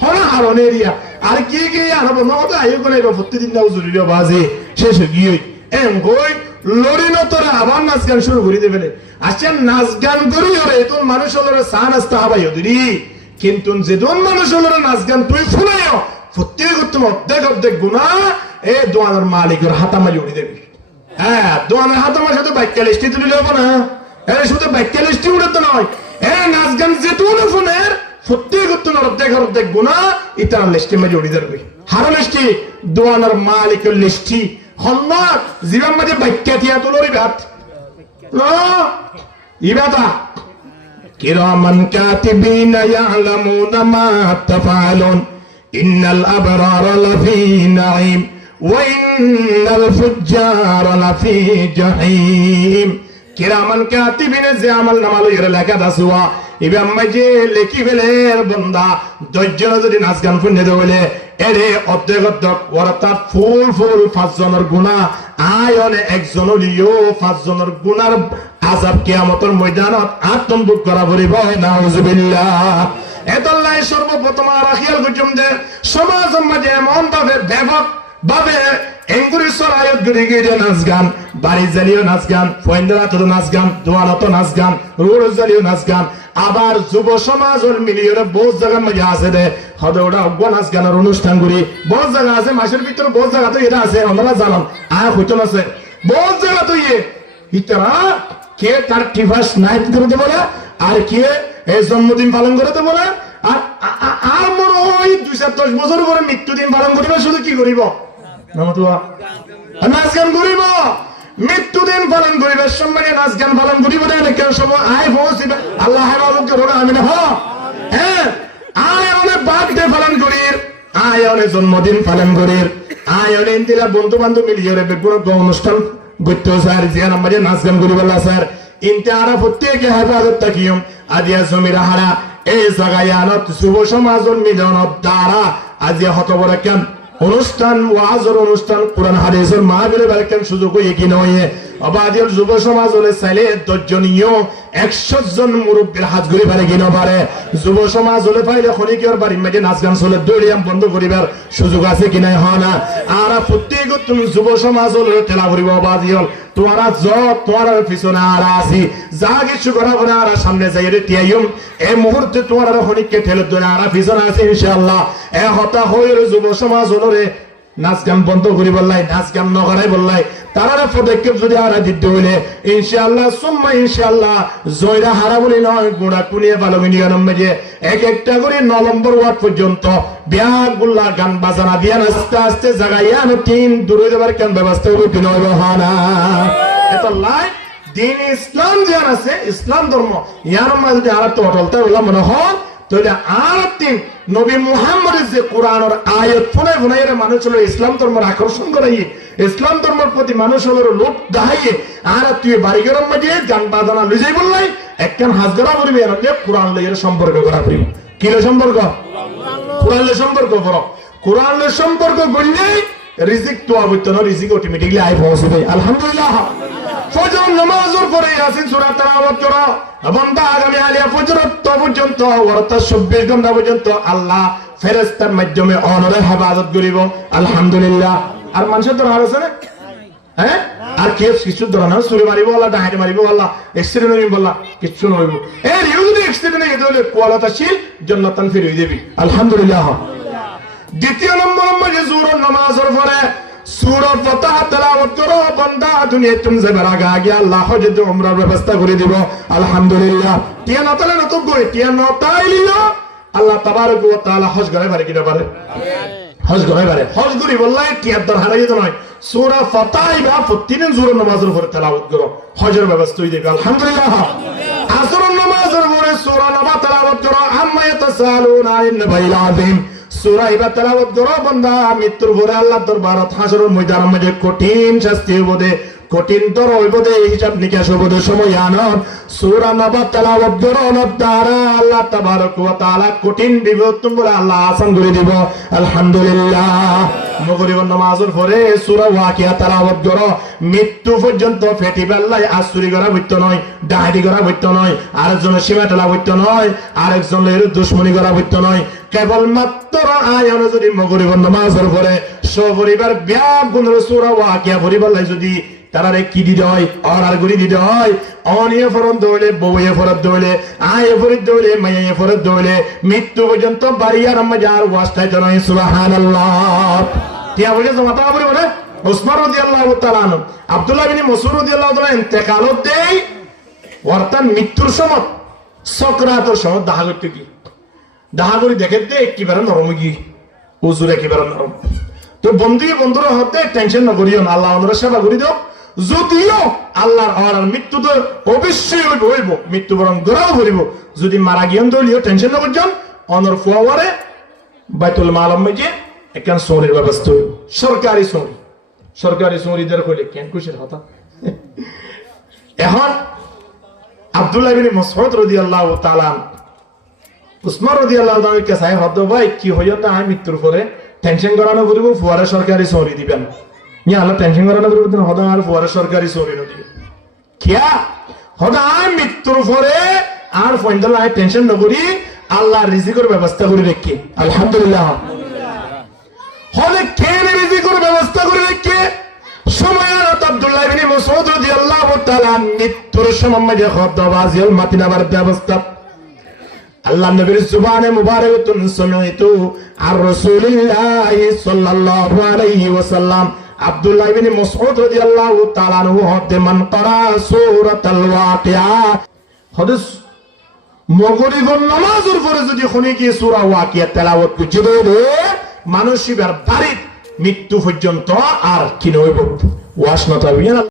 হনা হারন এরিয়া আর কি কি আর বন্ধ কথা আইও করে প্রতিদিন না উজুরির বাজে শেষ গিয়ে এম গই লড়িনো তোরা আবার নাচ গান শুরু করে দেবে আচ্ছা নাচ গান করি ওরে তোর মানুষ হলো চা নাস্তা হাবাই দিদি কিন্তু যেদিন মানুষ হলো নাচ গান তুই শুনাইও প্রত্যেক তুমি অর্ধেক গুণা এ দোয়ানের মালিকের হাতামালি উড়ি দেবি হ্যাঁ দোয়ানের হাতামার সাথে বাইক লিস্টি তুলে যাবো না এ শুধু বাইক লিস্টি উড়ে নয় এ নাচ গান যেটুকু ফোনের প্রত্যেক তুমি অর্ধেক গুণা ইতার লিস্টি মাঝে উড়ি দেবি হারো লিস্টি দোয়ানের মালিকের লিস্টি হন্নাত জীবন মাঝে বাইক্যা থিয়া তোলরি ভাত ইবাদা কিরামান কাতিবিনা ইয়ালামুনা মা তাফআলুন ইন্নাল আবরারা লাফি নাঈম ওয়া ইন্নাল ফুজ্জারা লাফি জাহিম কিরামান কাতিবিনা যে আমল নামা লইরে লেখা দাসুয়া ইবাম মাঝে লেখি ফেলের বন্দা দজ্জন যদি নাচ গান শুনে দেবলে এরে অর্ধেক ওরা তার ফুল 5 জনের গুণা আয়নে একজন লিও 5 জনের গুণার আযাব কিয়ামতের ময়দানত আত্মভোগ করা পড়িব নাউজুবিল্লাহ এতলাই সর্বপ্রথম আর খেয়াল করছম যে সমাজের মাঝে এমন ভাবে ব্যাপক ভাবে এঙ্গুরি সরায়ত গড়ে গিয়ে নাচ গান বাড়ি জ্বালিও নাচ গান ফয়েন্দ্রা তো নাচ গান দোয়ানত নাচ গান রোড জ্বালিও নাচ গান আবার যুব সমাজের মিলিয়ে বহু জায়গার মধ্যে আছে দে হদে ওটা অজ্ঞ নাচ গানের অনুষ্ঠান করি বহু জায়গা আছে মাসের ভিতরে বহু জায়গা তো এটা আছে আমরা জানাম আর হইতো আছে বহু জায়গা তো ইতারা কে তার টিভাস নাইট করে দেবো না আর কে এই জন্মদিন পালন করে দেবো না আর মনে হয় 210 বছর পরে মৃত্যুদিন পালন করিব শুধু কি করিব নাচ গান করিব মৃত্যুদিন পালন করিবার সময় নাচ গান পালন করিব কেউ সময় আয় পৌঁছিবে আল্লাহ আমি না হ্যাঁ আয় অনেক বার্থডে পালন করির আয় অনেক জন্মদিন পালন করির আয় অনেক ইন্দিরা বন্ধু বান্ধব মিলিয়ে বেগুন অনুষ্ঠান করতে স্যার জিয়া নাম্বারে নাচ গান করিব স্যার ইনতে আরা প্রত্যেকে হেফাজত থাকিম আদিয়া জমিরা হারা এই জায়গায় আনত যুব সমাজের মিলনের দ্বারা আজি হত বড় কেন অনুষ্ঠান ওয়াজের অনুষ্ঠান কোরআন হাদিসের মাহফিলে বারেকেন সুযোগ কি নয় অবাদির যুব সমাজ হলে চাইলে 10 জনীয় 100 জন মুরব্বীর হাত ঘুরে পারে কিনা পারে যুব সমাজ হলে পাইলে খনিকের বাড়ির মাঝে নাচ গান চলে দৌড়িয়াম বন্ধ করিবার সুযোগ আছে কিনা হয় না আর প্রত্যেক তুমি যুব সমাজ হলে ঠেলা ভরিব অবাদিল তোমারা তোমার পিছনে আর আসি যা কিছু করা করে আর সামনে যাই রে তিয়াইম এই মুহূর্তে তোমার খনিককে ঠেলে ধরে আর পিছনে আছে ইনশাআল্লাহ এ হতা হয়ে যুব সমাজ হলে নাচ গান বন্ধ করি বললাই নাচ গান নকরাই বললাই তারা পদক্ষেপ যদি আর দিতে হইলে ইনশাআল্লাহ সুম্মা ইনশাআল্লাহ জয়রা হারা বলি নয় গুড়া কুনিয়ে ভালো মিলিয়ন মেজে এক একটা করে 9 নম্বর ওয়ার্ড পর্যন্ত বিয়াগুল্লাহ গান বাজানা দিয়ে আস্তে আস্তে জায়গায় আনো 3 দূরে যাবার কেন ব্যবস্থা হবে বিনয় বহানা এত লাই দিন ইসলাম যে আছে ইসলাম ধর্ম ইয়ার মধ্যে যদি আর তো অটলতা বলা মনে হয় তাহলে আর 3 নবী মুহাম্মদের যে কোরআনের আয়াত ফুনায় ফুনায় মানুষ হলো ইসলাম ধর্মের আকর্ষণ করাই ইসলাম ধর্মের প্রতি মানুষ হলো লোক দেখাইয়ে আর তুই বাড়িঘরের মধ্যে গান বাজানা লুই যাই বললাই একখান হাজগরা পড়িবে এনে কোরআন লইয়ের সম্পর্ক করা পড়িব কিলো সম্পর্ক কোরআনের সম্পর্ক করো কোরআনের সম্পর্ক করলে রিজিক তো আবত্য না রিজিক অটোমেটিকলি আই পৌঁছবে আলহামদুলিল্লাহ ফজর নামাজের পরে ইয়াসিন সূরা তেলাওয়াত করো বান্দা আগামী আলিয়া ফজর তো পর্যন্ত ওরতা 24 ঘন্টা পর্যন্ত আল্লাহ ফেরেশতার মাধ্যমে অনরে হেফাজত করিব আলহামদুলিল্লাহ আর মানুষের তো আছে না হ্যাঁ আর কে কিছু ধরে না চুরি মারিব আল্লাহ ডাহাইতে মারিব আল্লাহ এক্সিডেন্ট হইব আল্লাহ কিছু নইব এই যদি এক্সিডেন্ট হয়ে গেলে কোয়ালাতা শিল জান্নাতান ফিরে দেবি আলহামদুলিল্লাহ দ্বিতীয় নম্বর মধ্যে জোহর নামাজের পরে সূরা ফাতিহা তেলাওয়াত করো বান্দা দুনিয়া তুমি যাবার আগে আগে আল্লাহ হজ উমরার ব্যবস্থা করে দিব আলহামদুলিল্লাহ টিয়া না তাহলে না তো গই টিয়া না তাইলিল আল্লাহ তাবারক ওয়া তাআলা হজ করে পারে কিনা পারে হজ করে পারে হজ করি বললাই টিয়ার দর হারাই যেত নয় সূরা ফাতিহা প্রতিদিন জোহর নামাজের পরে তেলাওয়াত করো হজের ব্যবস্থা হয়ে যাবে আলহামদুলিল্লাহ আসর নামাজের পরে সূরা নামা তেলাওয়াত করো আম্মা ইয়াতাসালুনা আনিন নাবাইল আযীম সূরা ইবা তেলাওয়াত করো বান্দা মৃত্যুর পরে আল্লাহর দরবারত হাসরের ময়দানের মধ্যে কঠিন শাস্তি হবে কঠিন দর হইব দে হিসাব নিকাশ হইব দে সময় আনন সূরা নাবা তেলাওয়াত করো দ্বারা আল্লাহ তাবারক ওয়া তাআলা কঠিন বিপদ তোমরা আল্লাহ আসান করে দিব আলহামদুলিল্লাহ মাগরিব নামাজের পরে সূরা ওয়াকিয়া তেলাওয়াত করো মৃত্যু পর্যন্ত ফেটি বেল্লাই আসুরি করা হইত নয় ডাহাতি করা হইত নয় আরেকজনের সীমা টেলা হইত নয় আরেকজনের দুশমনি করা হইত নয় কেবল মাত্র আয়ান যদি মাগরিব নামাজের পরে সপরিবার ব্যাগুণ সূরা ওয়াকিয়া পরিবার যদি তারারে কি দিতে হয় আর গুলি দিতে হয় অনিয়ে ফরত দৌলে বউয়ে ফরত দৌলে আয়ে ফরত দৌলে মাইয়ে ফরত দৌলে মৃত্যু পর্যন্ত বাড়িয়ার মজার ওয়াস্তায় তো নয় সুবহানাল্লাহ তিয়া বলে জমাতা বলে বলে উসমান রাদিয়াল্লাহু তাআলা আনহু আব্দুল্লাহ বিন মাসউদ রাদিয়াল্লাহু তাআলা ইন্তেকালত দেই ওরতান মৃত্যুর সময় সকরাতের সময় দাহা করতে কি দাহা করে দেখতে একেবারে নরম কি হুজুর একেবারে নরম তো বন্ধুরা হতে টেনশন না করিও না আল্লাহ ওনার সেবা করে দাও যদিও আল্লাহর আর মৃত্যু তো অবশ্যই হইব মৃত্যুবরণ করাও হইব যদি মারা গিয়ে দলিও টেনশন না করছেন অনর ফুয়ারে বাইতুল মাল মধ্যে একখান সৌরির ব্যবস্থা হইব সরকারি সৌরিদের কইলে কেন খুশির হতা এখন আব্দুল্লাহ বিন মাসউদ রাদিয়াল্লাহু তাআলা উসমান রাদিয়াল্লাহু তাআলা কে সাহেব হদ ভাই কি হইও তা মৃত্যুর পরে টেনশন করানো করিব ফুয়ারে সরকারি সৌরি দিবেন নিয়ে আল্লাহ টেনশন করানো করিব হদা আর ফুয়ারে সরকারি সৌরি দিবেন কিয়া হদা মৃত্যুর পরে আর ফয়দাল আই টেনশন নকরি আল্লাহ রিজিকের ব্যবস্থা করে রাখি আলহামদুলিল্লাহ হলে কেন রিজিকের ব্যবস্থা করে রাখি সময়ত আব্দুল্লাহ বিন মাসউদ রাদিয়াল্লাহু তাআলা মৃত্যুর সময় যে খদ্দাবাজিল মাতিনাবার ব্যবস্থা আল্লাহ নবীর জুবানে মুবারাকাতুন সামিতু আর রাসূলিল্লাহ সাল্লাল্লাহু আলাইহি ওয়াসাল্লাম আব্দুল্লাহ ইবনে মাসউদ রাদিয়াল্লাহু তাআলা আনহু হতে মান ক্বারা সূরাতুল ওয়াকিয়া হাদিস মাগরিব নামাজের পরে যদি শুনি কি সূরা ওয়াকিয়া তেলাওয়াত করবে মানুষের বাড়ি মৃত্যু পর্যন্ত আর কি নইব ওয়াস না তবে